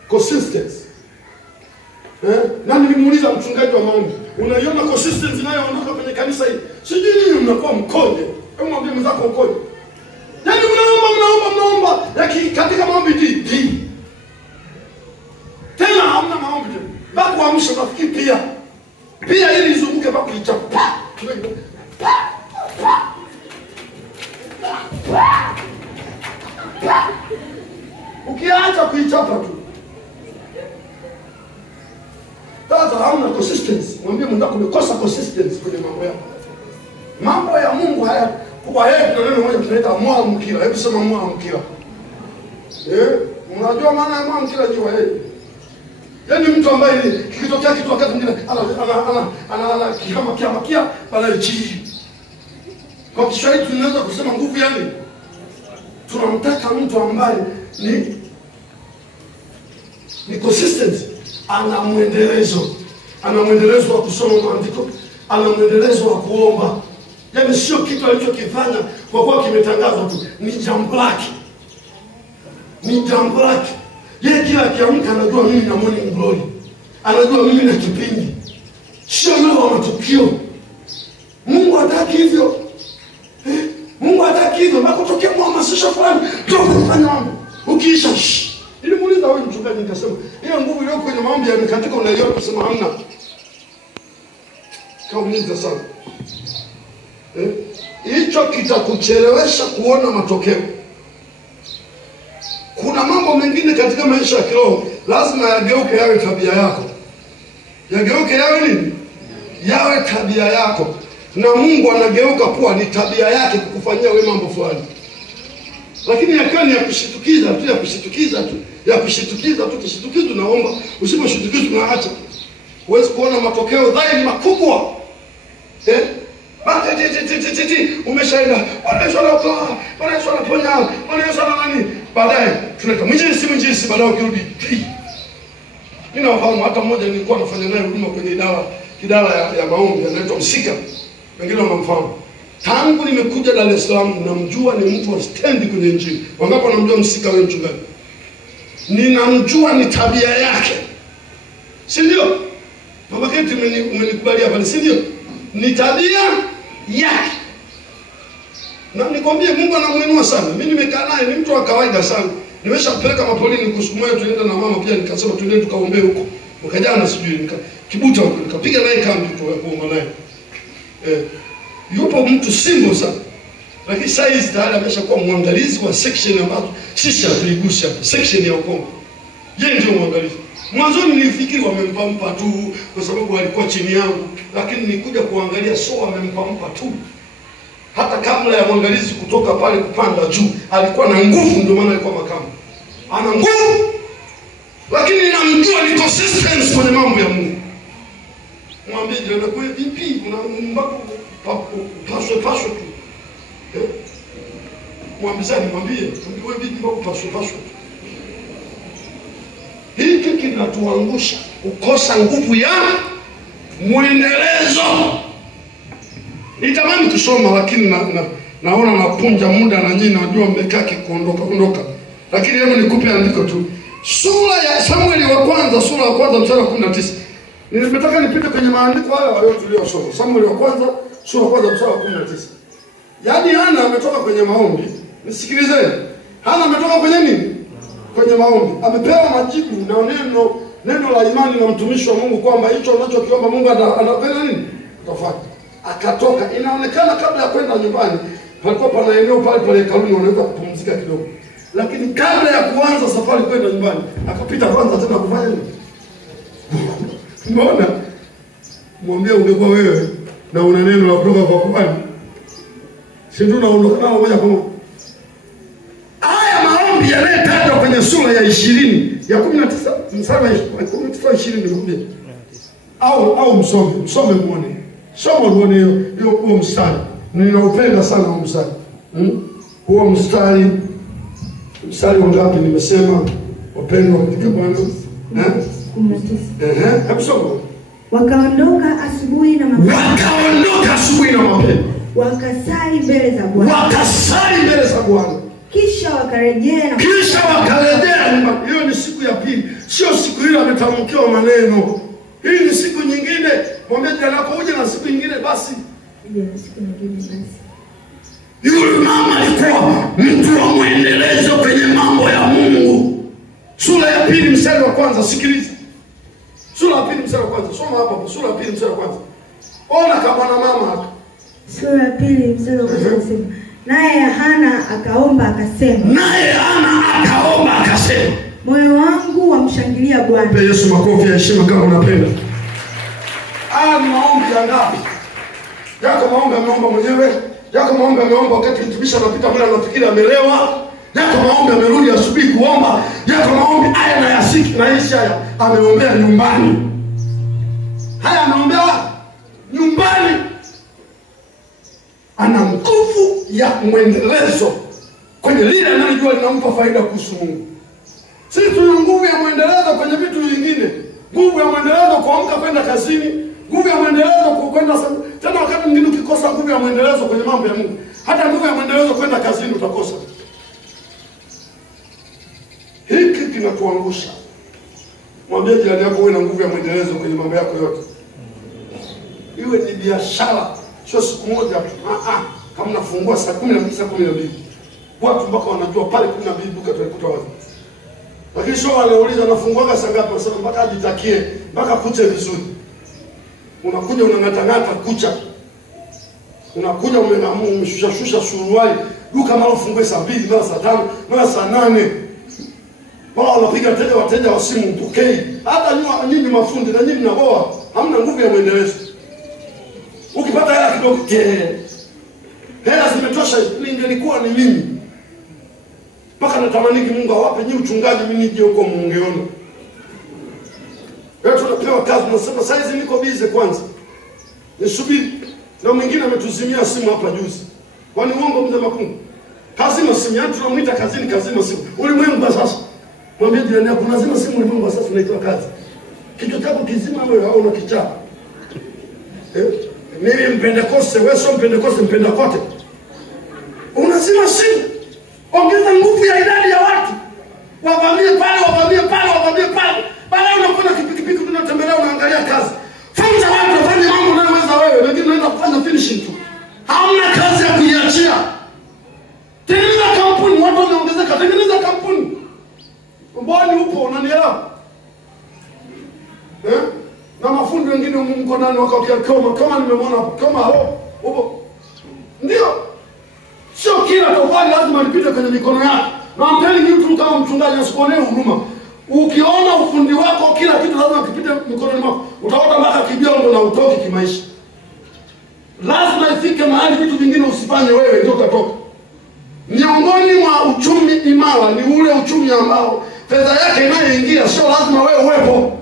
Consistency. Na nilimuuliza mchungaji wa maombi, unaiona consistency inayoondoka kwenye kanisa hili? Sijui nini mnakuwa mkoje. Hebu mwambie mzako mkoje. Yaani mnaomba lakini katika maombi di. Tena hamna maombi tena. Bado kuamsha nafikiri pia ili izunguke bado ichapa. Ukiacha kuichapa tu. Sasa hamna consistency. Mwambie mwenzako umekosa consistency kwenye mambo yako. Mambo ya Mungu haya kwa yeye ndio neno moja tunaita mwamkila. Hebu sema mwamkila. Unajua maana ya mwamkila jiwa yeye? Yaani mtu ambaye kikitokea kitu wakati mwingine ana kiamakia baada chi. Kwa Kiswahili tunaweza kusema nguvu yani. Tunamtaka mtu ambaye ni consistent, ana mwendelezo wa kusoma maandiko, ana mwendelezo wa kuomba. Yaani sio kitu alichokifanya kwa kuwa kimetangazwa tu, ni jambo lake. Yeye kila akiamka anajua mimi na morning glory. Anajua mimi na kipindi. Sio yule wa matukio. Mungu hataki hivyo. Mungu hataki hivyo. Makotokea mhamasisho fulani, tufanye mambo. Ukiisha nilimuuliza wewe mchungaji nikasema, hiyo nguvu ile kwenye maombi yamekatika unaiona kusema hamna. Kaumiza sana. Hicho kitakuchelewesha kuona matokeo. Kuna mambo mengine katika maisha ya kiroho lazima yageuke yawe tabia yako. Yageuke yawe nini? Yawe tabia yako. Na Mungu anageuka kuwa ni tabia yake kukufanyia wewe mambo fulani. Lakini yakani ya kushitukiza tu, kishitukizo naomba, usiposhitukiza unaacha. Huwezi kuona matokeo dhahiri makubwa. Umeshaenda, Yesu anaponya, Yesu nani? Baadaye tunaita mwinjilisti baadaye ukirudi. Mimi nafahamu hata mmoja nilikuwa nafanya naye huduma kwenye idara ya maombi anaitwa Msika. Wengine wanamfahamu. Tangu nimekuja Dar es Salaam namjua ni mtu wa stand kwenye injili. Wangapi wanamjua Msika wewe mchungaji? Ninamjua ni tabia yake. Si ndio? Baba Keti umenikubalia pale, si ndio? Ni tabia yake. Na nikwambie Mungu anamuinua sana. Mimi nimekaa naye ni mtu wa kawaida sana. Nimeshapeleka mapolini kusumua tuende na mama pia nikasema tuende tukaombee huko. Mkajana sijui Kibuta huko nikapiga naye kambi tu kuomba naye. Yupo mtu simbo sana. Lakini saizi tayari ameshakuwa mwangalizi wa section ambazo sisi hatuigusi hapa. Section ya ukombo. Yeye ndio mwangalizi. Mwanzoni nilifikiri wamempa tu kwa sababu alikuwa chini yangu, lakini nikuja kuangalia wamempa tu. Hata kabla ya mwangalizi kutoka pale kupanda juu, alikuwa na nguvu, ndio maana alikuwa makamu. Ana nguvu. Lakini namjua ni consistent kwenye mambo ya Mungu. Mwambie jirani yako vipi unambako paswe tu. Mwambie wewe vipi mbako paswe tu. Hiki kinatuangusha, kukosa nguvu ya mwendelezo. Nitamani kusoma lakini naona napunja muda na nyinyi najua mmekaa kuondoka. Lakini hebu nikupe andiko tu. Sura ya Samueli wa kwanza, sura ya kwanza mstari wa 19. Nimetaka nipite kwenye maandiko haya tuliyosoma. Samueli wa kwanza, sura ya kwanza mstari wa 19. Yaani Hana ametoka kwenye maombi. Nisikilizeni. Hana ametoka kwenye nini? Kwenye maombi. Amepewa majibu na neno la imani na mtumishi wa Mungu kwamba hicho unachokiomba Mungu atafanya nini? Atafanya. Akatoka. Inaonekana kabla ya kwenda nyumbani palikuwa pana eneo pale hekaluni wanaweza kupumzika kidogo. Lakini kabla ya kuanza safari kwenda nyumbani akapita kwanza tena kufanya nini? Mbona? Mwambie ungekuwa wewe na una neno la kutoka kwa Bwana. Si ndio unaondoka nao moja kwa moja. Haya maombi yanayotajwa kwenye sura ya 20 ya 19 mstari wa 19 20 nikwambie. Au msome muone. Soma muone hiyo mstari. Ninaupenda sana huo mstari. Huo mstari wangapi nimesema wapendwa katika Bwana? 19. Hebu soma. Wakaondoka asubuhi na mapema. Wakasali mbele za Bwana. Kisha wakarejea nyumbani. Hiyo ni siku ya pili. Sio siku ile ametamkiwa maneno. Hii ni siku nyingine. Mwambie jirani yako uje na siku nyingine basi. Yule mama alikuwa mtu wa mwendelezo kwenye mambo ya Mungu. Sura ya 2 mstari wa kwanza, sikiliza. Sura ya 2 mstari wa kwanza, soma hapa, sura ya 2 mstari wa kwanza. Ona kama na mama hapa. Sura ya 2 mstari wa kwanza nasema, naye Hana akaomba akasema, moyo wangu wamshangilia Bwana. Mpe Yesu makofi ya heshima kama unapenda. Ni maombi ya ngapi? Yako maombi ameomba mwenyewe, yako maombi ameomba wakati mtumishi anapita mbele anafikiri amelewa, yako maombi amerudi asubuhi kuomba, yako maombi haya na yasiki na Isaya ameombea nyumbani. Haya ameombea nyumbani. Ana nguvu ya mwendelezo kwenye lile analojua linampa faida kuhusu Mungu. Sisi tuna nguvu ya mwendelezo kwenye vitu vingine. Nguvu ya mwendelezo kuamka kwenda kazini, nguvu ya mwendelezo kwenda tena wakati mwingine ukikosa nguvu ya mwendelezo kwenye mambo ya Mungu, hata nguvu ya mwendelezo kwenda kazini utakosa. Hiki kinatuangusha. Mwambie jirani yako uwe na nguvu ya mwendelezo kwenye mambo yako yote. Iwe ni biashara, sio siku moja tu. Kama unafungua saa 10 saa 12. Watu mpaka wanajua pale 12 duka tulikuta wapi. Lakini sio wanauliza anafunguaga saa ngapi, wanasema mpaka ajitakie, mpaka kuche vizuri. Unakuja unang'ata kucha. Unakuja umeshusha suruali, duka mara ufungue saa 2, mara saa 5, mara saa 8. Wala wanapiga wateja wa simu mpokei. Hata nyinyi mafundi na nyinyi mnaboa, hamna nguvu ya mwendelezo. Ukipata hela kidogo, hela zimetosha, ningelikuwa ni mimi. Mpaka natamaniki Mungu awape nyinyi uchungaji, mimi nije huko muongeona. Wewe tunapewa kazi, unasema saizi niko busy kwanza, nisubiri. Na mwingine ametuzimia simu hapa juzi. Kwani uongo mzee Makungu? Kazi na simu, yani tunamuita kazini, kazi na simu. Ulimwengu sasa. Mwambie jirani yako unazima simu, ulimwengu sasa unaitwa kazi. Kichwa chako kizima wewe au una kichaa? Mimi Mpentekoste, wewe sio Mpentekoste, mpenda kote. Unazima simu. Ongeza nguvu ya idadi ya watu. Wavamie pale. Baada unakwenda kipikipiki unatembelea unaangalia kazi. Funza watu wafanye mambo unayoweza wewe, wengine wanaenda kufanya finishing tu. Hamna kazi ya kuiachia. Tengeneza kampuni, watu wameongezeka, tengeneza kampuni. Mbona upo unanielewa? Na mafundi wengine mko ndani wakaokia kama nimemwona hapo, kama upo. Ndio. Sio kila tofali lazima lipite kwenye mikono yako. Na mpeni mtu kama mchungaji asikuonee huruma. Ukiona ufundi wako kila kitu lazima kipite mikononi mwako, utaota mpaka kibiongo na utoki kimaisha. Lazima ifike mahali vitu vingine usifanye wewe ndio utatoka. Miongoni mwa uchumi imara ni ule uchumi ambao fedha yake inayoingia sio lazima wewe uwepo.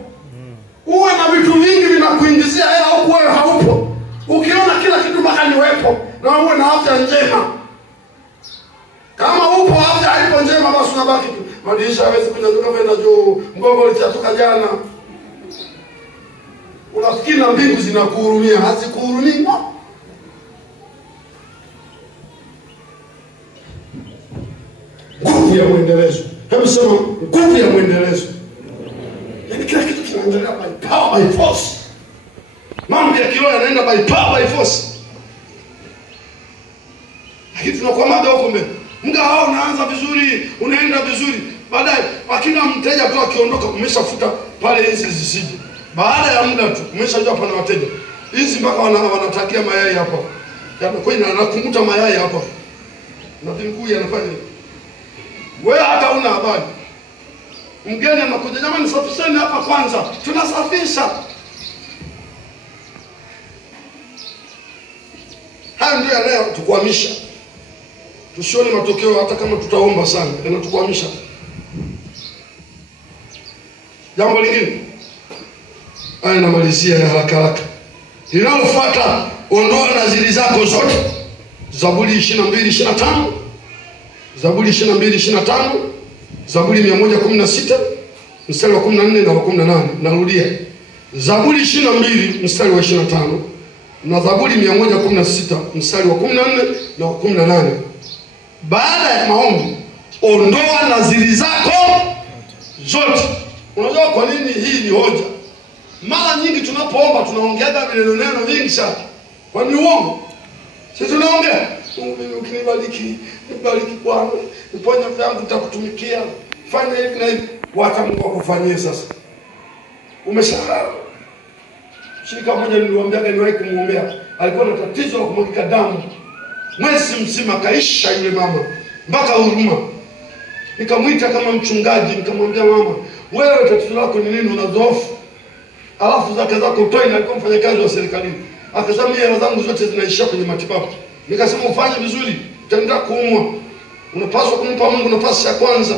Uwe na vitu vingi vinakuingizia hela huko wewe haupo. Ukiona kila kitu mpaka niwepo na uwe na afya njema. Kama upo afya haipo njema, basi unabaki tu. Madirisha hawezi kunyanyuka kwenda juu, mgongo litatoka jana. Unafikiri na mbingu zinakuhurumia, hazikuhurumii. Nguvu ya mwendelezo. Hebu sema nguvu ya mwendelezo. Yaani kila kitu kinaendelea by power by force. Mambo ya kiroho yanaenda by power by force. Lakini tunakwamaga huko mbele. Mgao unaanza vizuri, unaenda vizuri. Baadaye akina mteja tu akiondoka umeshafuta pale hizi zisije. Baada ya muda tu umeshajua pana wateja. Hizi mpaka wanatakia mayai hapa. Yanakwenda anakunguta mayai hapa. Na vinguu yanafanya. Wewe hata una habari. Mgeni anakuja, jamani safisheni hapa kwanza. Tunasafisha. Hayo ndio yanayotukwamisha. Tusione matokeo hata kama tutaomba sana, yanatukwamisha. Jambo lingine. Haya namalizia ya haraka. Linalofuata, ondoa nadhiri zako zote. Zaburi 22:25, Zaburi 22:25, Zaburi 116 mstari wa 14 na wa 18. Narudia. Zaburi 22 mstari wa 25 na Zaburi 116 mstari wa 14 na wa 18. Baada ya maombi, ondoa nadhiri zako zote. Unajua kwa nini hii ni hoja? Mara nyingi tunapoomba tunaongeaga neno vingi sana. Kwa nini uongo? Sisi tunaongea. Mungu ukinibariki, nibariki Bwana, niponya vyangu nitakutumikia. Fanya hivi na hivi. Wacha Mungu akufanyie sasa. Umesahau. Shirika moja niliwaambiaga niwahi kumuombea. Alikuwa na tatizo la kumwagika damu. Mwezi mzima kaisha yule mama. Mpaka huruma. Nikamuita kama mchungaji, nikamwambia mama, wewe tatizo lako ni nini, unadhoofu? Alafu zake zako utoi, na alikuwa mfanyakazi wa serikalini. Akasema hela zangu zote zinaishia kwenye matibabu. Nikasema ufanye vizuri, utaenda kuumwa. Unapaswa kumpa Mungu nafasi ya kwanza.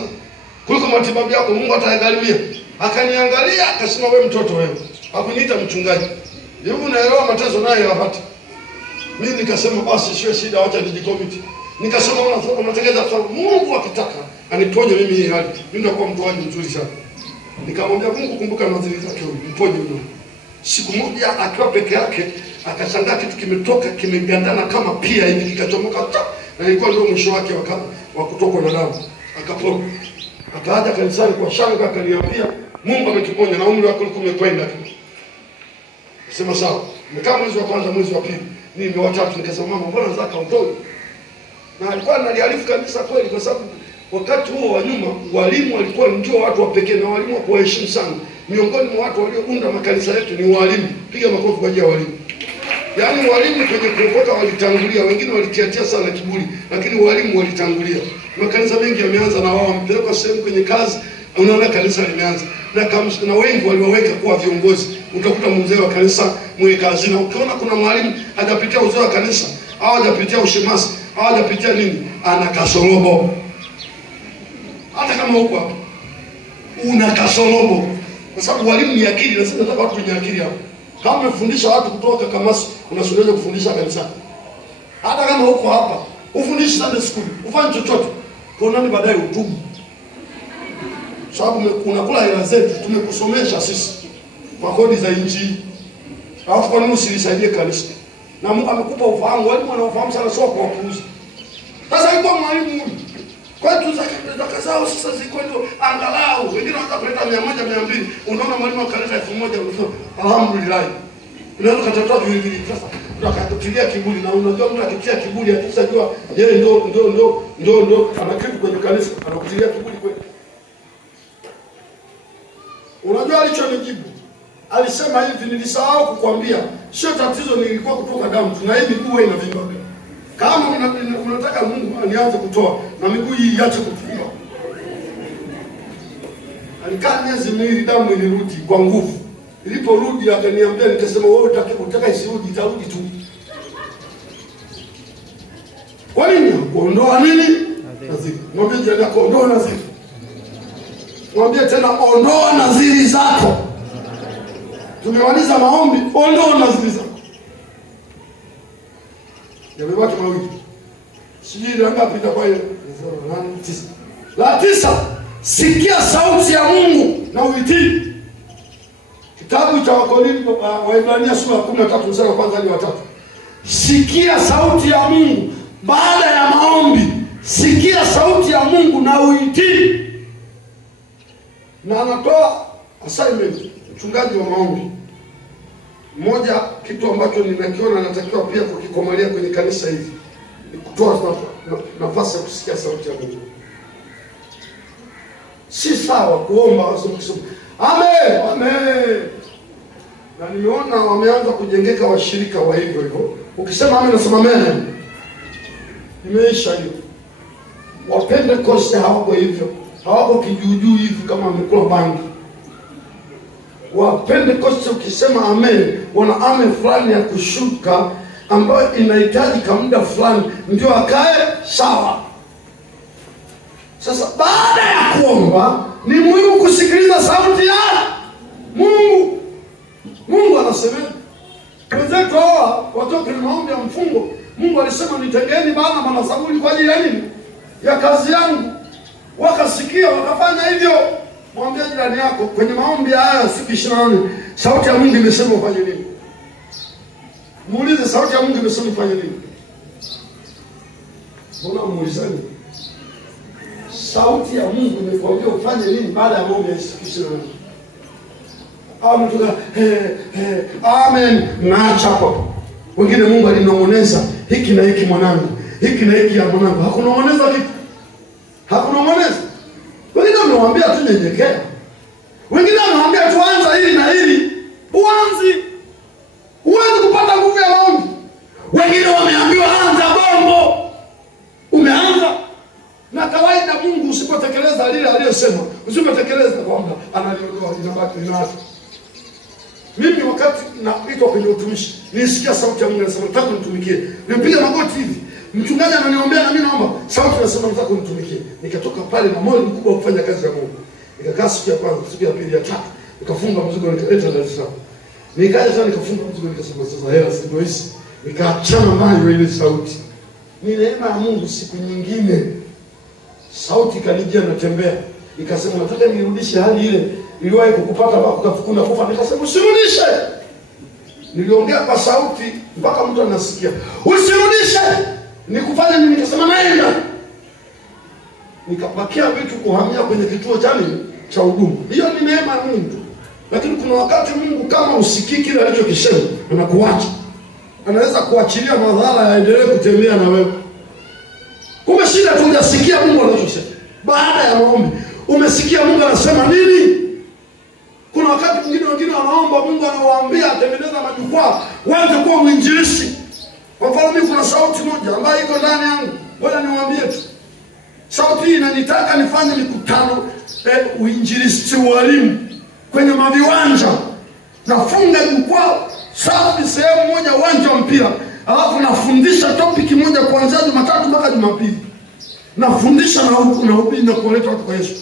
Kuliko matibabu yako Mungu atayagharimia. Akaniangalia akasema wewe mtoto wewe. Hakuniita mchungaji. Hivi unaelewa mateso naye yapata. Mimi nikasema basi sio shida, acha nijikomiti. Nikasema unategeza sana, Mungu akitaka aniponye mimi hii hali. Mimi nakuwa mtoaji mzuri sana. Nikamwambia Mungu, kumbuka nadhiri zake huyu, mponye huyu. Siku moja akiwa peke yake akashangaa kitu kimetoka kimegandana kama pia hivi kikachomoka na ilikuwa ndio mwisho wake wa kutokwa na damu. Akapona. Akaja kanisani kwa shanga akaniambia Mungu ametuponya na umri wako ulikuwa umekwenda. Sema sawa. Nikaa mwezi wa kwanza, mwezi wa pili, mimi wa tatu nikasema mama, mbona zaka utoi? Na alikuwa analiarifu kanisa kweli, kwa sababu wakati huo wa nyuma walimu walikuwa ndio watu wa pekee, na walimu wa kuheshimu sana. Miongoni mwa watu waliounda makanisa yetu ni walimu. Piga makofi kwa ajili ya walimu. Yaani walimu kwenye kuokoka walitangulia, wengine walitiatia sana kiburi, lakini walimu walitangulia. Makanisa mengi yameanza na wao wampeleka sehemu kwenye kazi, unaona kanisa limeanza. Na wengi waliwaweka kuwa viongozi. Utakuta mzee wa kanisa, mweka hazina. Ukiona kuna mwalimu hajapitia uzee wa kanisa, au hajapitia ushemasi, au hajapitia nini, ana kasorobo. Hata kama huko hapo una kasorobo. Kwa sababu walimu ni akili, na sisi tunataka watu wenye akili hapo. Kama umefundisha watu kutoka Kamasi, unasubiri kufundisha kanisa. Hata kama huko hapa, ufundishe Sunday school, ufanye chochote. Kwa nini baadaye utubu? Sababu unakula hela zetu, tumekusomesha sisi kwa kodi za nchi. Alafu kwa nini usilisaidie kanisa? Na Mungu amekupa ufahamu, walimu wanaofahamu sana sio kwa kuuza. Sasa yuko mwalimu huyu. Kwa hiyo zaka zao sasa ziko ndio angalau wengine wanataka kuleta 100 200. Unaona mwalimu akaleta 1000 unasema alhamdulillah. Unaweza kutatua vile sasa. Unakatilia kiburi, na unajua mtu akitia kiburi akisajua yeye ndio ana kitu kwenye kanisa, anakutilia kiburi kweli. Unajua alichonijibu? Alisema hivi, nilisahau kukwambia, sio tatizo nilikuwa kutoka damu, tuna hii miguu inavimba. Kama unataka Mungu anianze kutoa na miguu hii iache kutumia. Alikaa miezi miwili damu ilirudi kwa nguvu. Iliporudi akaniambia, nikasema wewe utaka isirudi, itarudi tu. Kwa nini? Kuondoa nini? Naziri. Mwambie jirani yako ondoa naziri. Mwambie tena ondoa naziri zako. Tumemaliza maombi, ondoa naziri zako. Yamebaki mawili. Sijui ndio ngapi itakuwa ile. La 9. Sikia sauti ya Mungu na uitii. Kitabu cha Waebrania sura ya 13 mstari wa kwanza hadi wa 3. Sikia sauti ya Mungu baada ya maombi. Sikia sauti ya Mungu na uitii. Na anatoa assignment mchungaji wa maombi. Moja kitu ambacho ninakiona natakiwa pia kukikomalia kwenye kanisa hivi ni kutoa nafasi ya kusikia sauti ya Mungu. Si sawa kuomba kusema amen, amen. Na nimeona wameanza kujengeka washirika wa hivyo hivyo. Ukisema amen nasema amen. Imeisha hiyo. Wapende kosi hawako hivyo. Hawako kijuujuu hivi kama wamekula bangi. Wapende kosi ukisema amen, wana amen fulani ya kushuka ambayo inahitaji kama muda fulani ndio akae sawa. Sasa baada ya kuomba ni muhimu kusikiliza sauti ya Mungu. Mungu anasema wenzetu hawa watoke maombi ya mfungo. Mungu alisema nitengeeni Barnaba na Sauli kwa ajili ya nini? Ya kazi yangu. Wakasikia wakafanya hivyo. Mwambie jirani yako kwenye maombi haya siku 24 sauti ya Mungu imesema ufanye nini? Muulize sauti ya Mungu imesema ufanye nini? Mbona muulizani? Sauti ya Mungu imekwambia ufanye nini baada ya maombi ya siku 24? Amen. Naacha hapo. Wengine Mungu alinong'oneza hiki na hiki mwanangu. hiki na hiki ya mwanangu. Hakunong'oneza kitu. Hakunong'oneza. Wengine wamewambia tu nyenyekea. Wengine wamewambia tu anza hili na hili. Uanzi. Huwezi kupata nguvu ya maombi. Wengine wameambiwa anza bombo. Umeanza. Na kawaida Mungu usipotekeleza lile aliyosema, usipotekeleza kwamba analiondoa inabaki linaacha. Mimi wakati naitwa kwenye utumishi, nilisikia sauti ya Mungu inasema nataka nitumikie. Nipiga magoti hivi. Mchungaji ananiombea na mimi naomba. Sauti inasema nataka nitumikie. Nikatoka pale na moyo mkubwa wa kufanya kazi ya Mungu. Nikakaa siku ya kwanza, siku ya pili, ya tatu, nikafunga mzigo nikaleta Dar es Salaam. Nikaja tena nikafunga mzigo nikasema sasa hela siku hizi. Nikaachana nayo ile sauti. Ni neema ya Mungu. Siku nyingine sauti ikanijia natembea. Nikasema nataka nirudishe hali ile iliwahi kukupata mpaka ukafukuna kufa. Nikasema usirudishe. Niliongea kwa sauti mpaka mtu anasikia. Usirudishe. Nikufanya nini? Nikasema naenda. Nikapakia vitu kuhamia kwenye kituo cha huduma. Hiyo ni neema ya Mungu. Lakini kuna wakati Mungu kama usikii kile alichokisema anakuacha. Anaweza kuachilia madhara yaendelee kutembea na wewe. Umeshinda tu hujasikia Mungu anachosema. Baada ya maombi umesikia Mungu anasema nini? Kuna wakati mwingine wengine wanaomba Mungu anawaambia atengeneza majukwaa waanze kuwa mwinjilisti. Kwa mfano mimi kuna sauti moja ambayo iko ndani yangu. Ngoja niwaambie tu. Sauti hii inanitaka nifanye mikutano uinjilisti walimu kwenye maviwanja. Nafunga jukwaa safi sehemu moja uwanja wa mpira. Alafu nafundisha topic moja kuanzia Jumatatu mpaka Jumapili. Nafundisha na hubiri na kuleta watu kwa Yesu.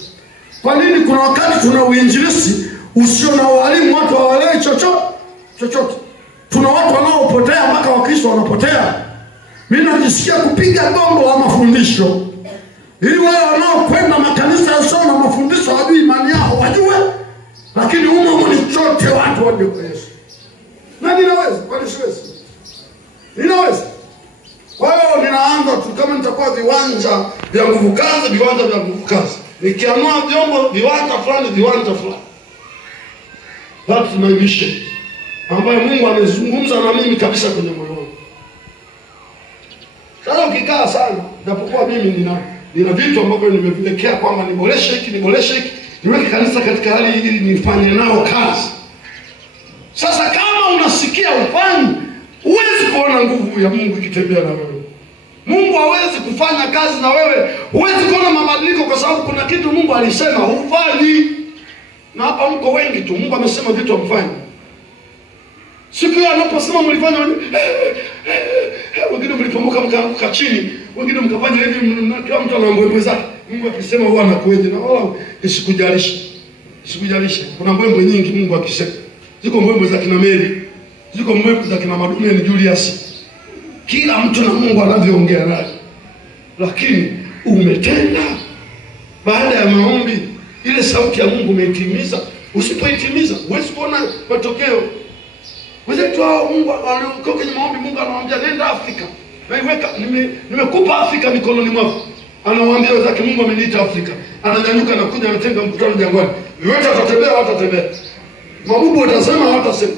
Kwa nini? Kuna wakati tuna uinjilisti usio na walimu, watu hawaelewi chochote. Tuna watu wanaopotea mpaka Wakristo wanapotea. Mimi najisikia kupiga gombo la mafundisho. Ili wale wanaokwenda makanisa yasio na mafundisho hawajui imani yao, wajue. Lakini humo ni chote watu waje kwa Yesu. Na ninaweza, kwani siwezi? Ninaweza. Kwa hiyo ninaanza tu kama nitakuwa viwanja vya nguvu kazi. Nikiamua vyombo viwanja fulani. That's my mission. Ambayo Mungu amezungumza na mimi kabisa kwenye moyo wangu. Sasa ukikaa sana, napokuwa mimi nina vitu ambavyo nimeviwekea kwamba niboreshe hiki, niweke kanisa katika hali ili nifanye nao kazi. Sasa kama unasikia ufanye, huwezi kuona nguvu ya Mungu ikitembea na wewe. Mungu hawezi kufanya kazi na wewe, huwezi kuona mabadiliko kwa sababu kuna kitu Mungu alisema hufanyi. Na hapa mko wengi tu, Mungu amesema vitu hamfanyi. Siku hiyo anaposema mlifanya wengine mlipomuka mkaanguka chini, wengine mkafanya hivi, kila mtu ana mbwembwe zake. Mungu akisema huwa anakueje na wala isikujalisha. Kuna mbwembwe nyingi Mungu akisema. Ziko mbwembwe za kina Mary, ziko mbwembwe za kina Madume ni Julius. Kila mtu na Mungu anavyoongea naye. Lakini umetenda baada ya maombi ile sauti ya Mungu umeitimiza. Usipoitimiza huwezi kuona matokeo. Wezetu hao Mungu alikuwa kwenye maombi, Mungu anamwambia nenda Afrika. Naiweka nimekupa Afrika mikononi mwako. Anawaambia wenzake Mungu ameniita Afrika. Ananyanyuka na kuja anatenga mkutano jangwani. Viwete watatembea. Mabubu watasema hawatasema.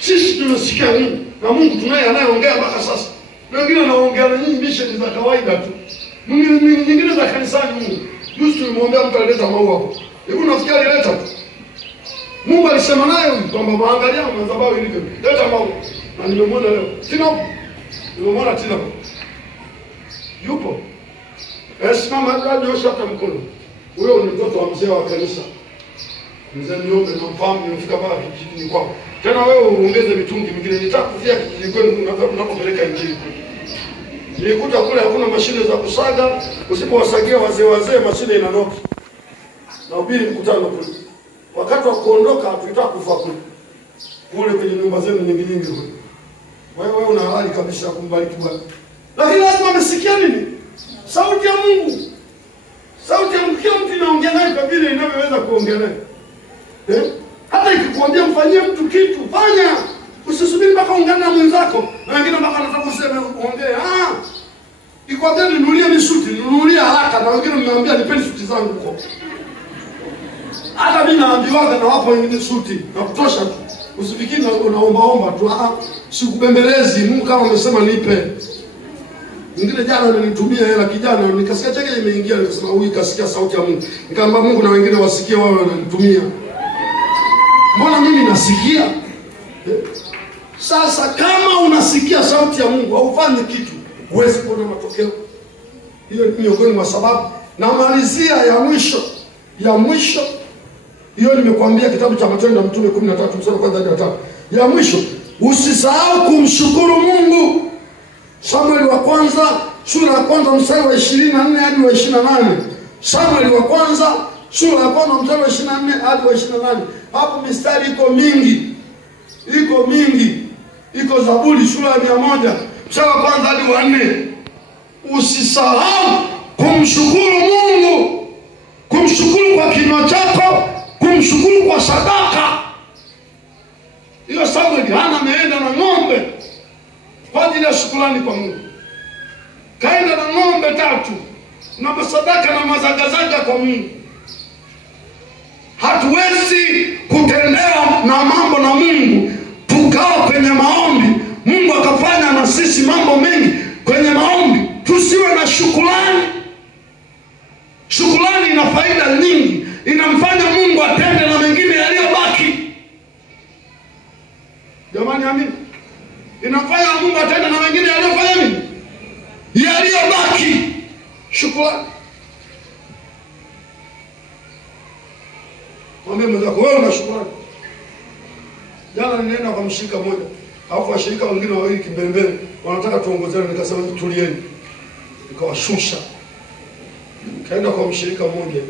Sisi tunasikia nini? Na Mungu tunaye anayeongea mpaka sasa. Na wengine wanaongea na nyinyi mission za kawaida tu. Nyingine za kanisani Mungu. Juzi tulimwambia mtu alileta maua hapo. Hebu nafikiri alileta. Mungu alisema naye kwamba maangalia madhabahu ilivyo. Leta maua. Na nimemwona leo. Nimemwona tena. Yupo. Simama nyosha hata mkono. Huyo ni mtoto wa mzee wa kanisa. Mzee niombe na mfahamu nimefika pale kijijini kwako. Tena wewe uongeze mitungi mingine. Nitakufia kijijini kwenu unapopeleka injili. Nilikuta kule hakuna mashine za kusaga, usipowasagia wazee mashine inanoka. Na ubiri mkutano kule. Wakati wa kuondoka tutaka kufa kule kwenye nyumba zenu nyingi kule. Wewe una hali kabisa kumbariki Bwana. Lakini lazima umesikia nini? Sauti ya Mungu. Sauti ya Mungu kila mtu anaongea naye kwa vile inavyoweza kuongea naye. Hata ikikwambia mfanyie mtu kitu, fanya. Usisubiri mpaka ungane na mwenzako. Na wengine mpaka anataka kusema ongea. Ikwambia ninunulie misuti, ninunulie haraka, na wengine mnaambia nipeni suti zangu huko. Hata mimi naambiwaga na wapo wengine suti na kutosha tu. Usifikiri unaomba tu. Sikubembelezi. Mungu kama amesema nipe. Mwingine jana amenitumia hela kijana, nikasikia chake imeingia, nikasema huyu kasikia sauti ya Mungu. Nikamwambia Mungu na wengine wasikie wao wananitumia. Mbona mimi nasikia? Sasa kama unasikia sauti ya Mungu haufanyi kitu, huwezi kuona matokeo. Hiyo ni miongoni mwa sababu. Na malizia ya mwisho hiyo nimekwambia kitabu cha Matendo ya Mitume 13 mstari wa 1 hadi 3. Ya mwisho, usisahau kumshukuru Mungu. Samueli wa kwanza sura ya kwanza mstari wa 24 hadi wa 28. Samueli wa kwanza sura ya kwanza mstari wa 24 hadi wa 28. Hapo mistari iko mingi. Iko Zaburi sura ya 100 mstari wa kwanza hadi wa 4. Usisahau kumshukuru Mungu. Kumshukuru kwa kinywa chako, kumshukuru kwa sadaka. Hiyo Samueli hana ameenda na ng'ombe kwa ajili ya shukrani kwa Mungu. Kaenda na ng'ombe 3 na masadaka na mazagazaga kwa Mungu. Hatuwezi kutendewa na mambo na Mungu tukao kwenye maombi, Mungu akafanya na sisi mambo mengi kwenye maombi, tusiwe na shukrani. Shukrani ina faida nyingi, inamfanya Mungu atende na mengine yaliyobaki. Jamani, amini. Inafanya Mungu atende na mengine yaliyofanya nini? Yaliyobaki. Shukrani. Mwambie mwenzako wewe una shukrani. Jana nilienda kwa mshirika mmoja, alafu washirika wengine wawili kimbelembele wanataka tuongozane, nikasema tulieni. Nikawashusha. Kaenda kwa mshirika mmoja.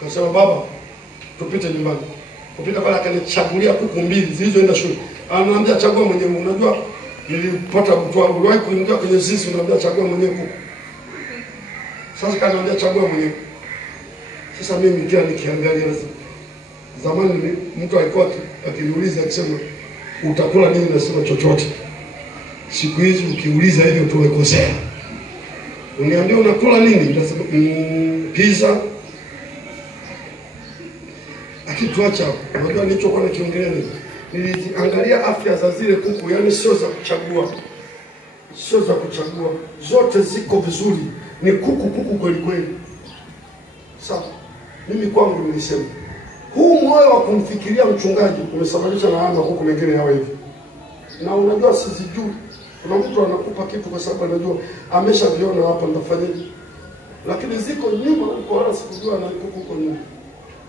Akasema baba, tupite nyumbani. Kupita pale akanichagulia kuku 2 zilizoenda shule. Ananiambia chagua mwenyewe. Unajua nilipata uliwahi kuingia kwenye zizi, unaniambia chagua mwenyewe kuku. Sasa kaniambia chagua mwenyewe. Sasa mimi kila nikiangalia zamani mtu alikuwa akiniuliza akisema utakula nini, nasema chochote. Siku hizi ukiuliza hivyo tuwekosea. Uniambia unakula nini, nasema pizza. Akituacha, unajua nilichokuwa nikiongelea nini? Niliangalia afya za zile kuku, yani sio za kuchagua. Zote ziko vizuri. Ni kuku kweli kweli. Sasa mimi kwangu nilisema huu moyo wa kumfikiria mchungaji umesababisha na hana kuku mengine hawa hivi. Na unajua sizijui. Kuna mtu anakupa kitu kwa sababu anajua ameshaviona hapa ndafanyaje. Lakini ziko nyuma huko, wala sikujua na kuku huko nyuma.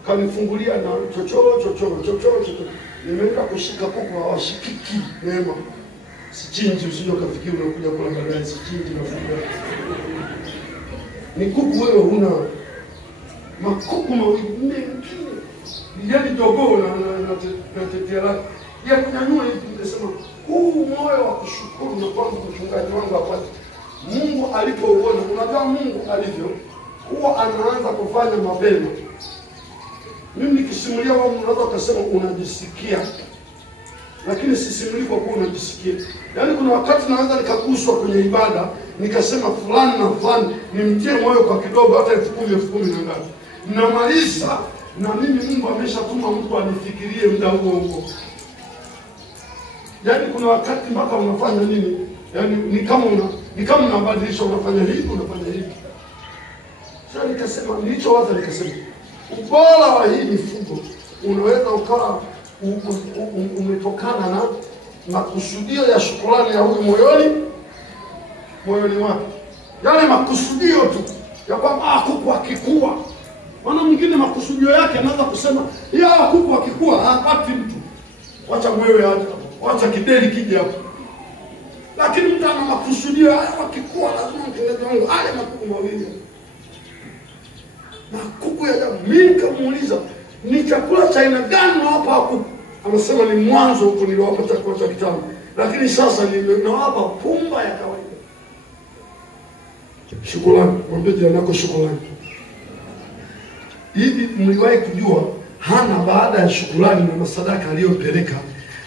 Kanifungulia na chochoro. Nimeenda kushika kuku hawashikiki neema. Sichinji, usije ukafikiri unakuja kula baadaye, sichinji nafunga. Ni kuku wewe huna. Makuku mawili mengine. Yani jogoo na tetea lake. Ya kunyanyua hivi nikasema huu moyo wa kushukuru na kwamba mchungaji wangu apate. Mungu alipouona, unajua Mungu alivyo, huwa anaanza kufanya mapema. Mimi nikisimulia wao unaweza kusema unajisikia. Lakini sisimuli kwa kuwa unajisikia. Yaani kuna wakati naweza nikaguswa kwenye ibada, nikasema fulani na fulani nimtie moyo kwa kidogo hata 10,000 na ngapi. Namaliza na mimi Mungu ameshatuma mtu anifikirie muda huo. Yaani kuna wakati mpaka unafanya nini? Yaani ni kama unabadilisha, unafanya hivi. Sasa nikasema nikasema ubora wa hii mifugo unaweza ukawa umetokana na makusudio ya shukrani ya huyu moyoni wake. Yaani makusudio tu ya kwamba kuku akikua. Maana mwingine makusudio yake anaweza kusema ya kuku akikua hapati mtu. Wacha mwewe hata. Wacha kideli kije hapo. Lakini mtu ana makusudio akikua lazima mtengenezo wangu ale makuku mawili. Na kuku ya damu. Mimi nikamuuliza ni chakula cha aina gani nawapa kuku? Anasema ni mwanzo huko niliwapa chakula cha kitamu. Lakini sasa nawapa pumba ya kawaida. Shukrani. Mwambie jirani yako shukrani. Hivi mliwahi kujua Hana baada ya shukrani na masadaka aliyopeleka,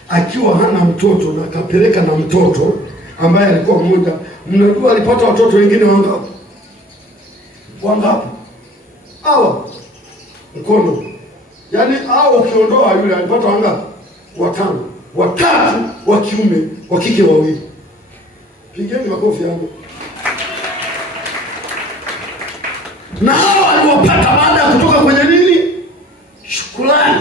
akiwa hana mtoto na akapeleka na mtoto ambaye alikuwa mmoja, mnajua alipata watoto wengine wangapi? Hawa mkono. Yaani ukiondoa yule alipata wangapi? 5. 3 wa kiume, wa kike 2. Pigeni makofi hapo. Na hao waliwapata baada ya kutoka kwenye nini? Shukrani.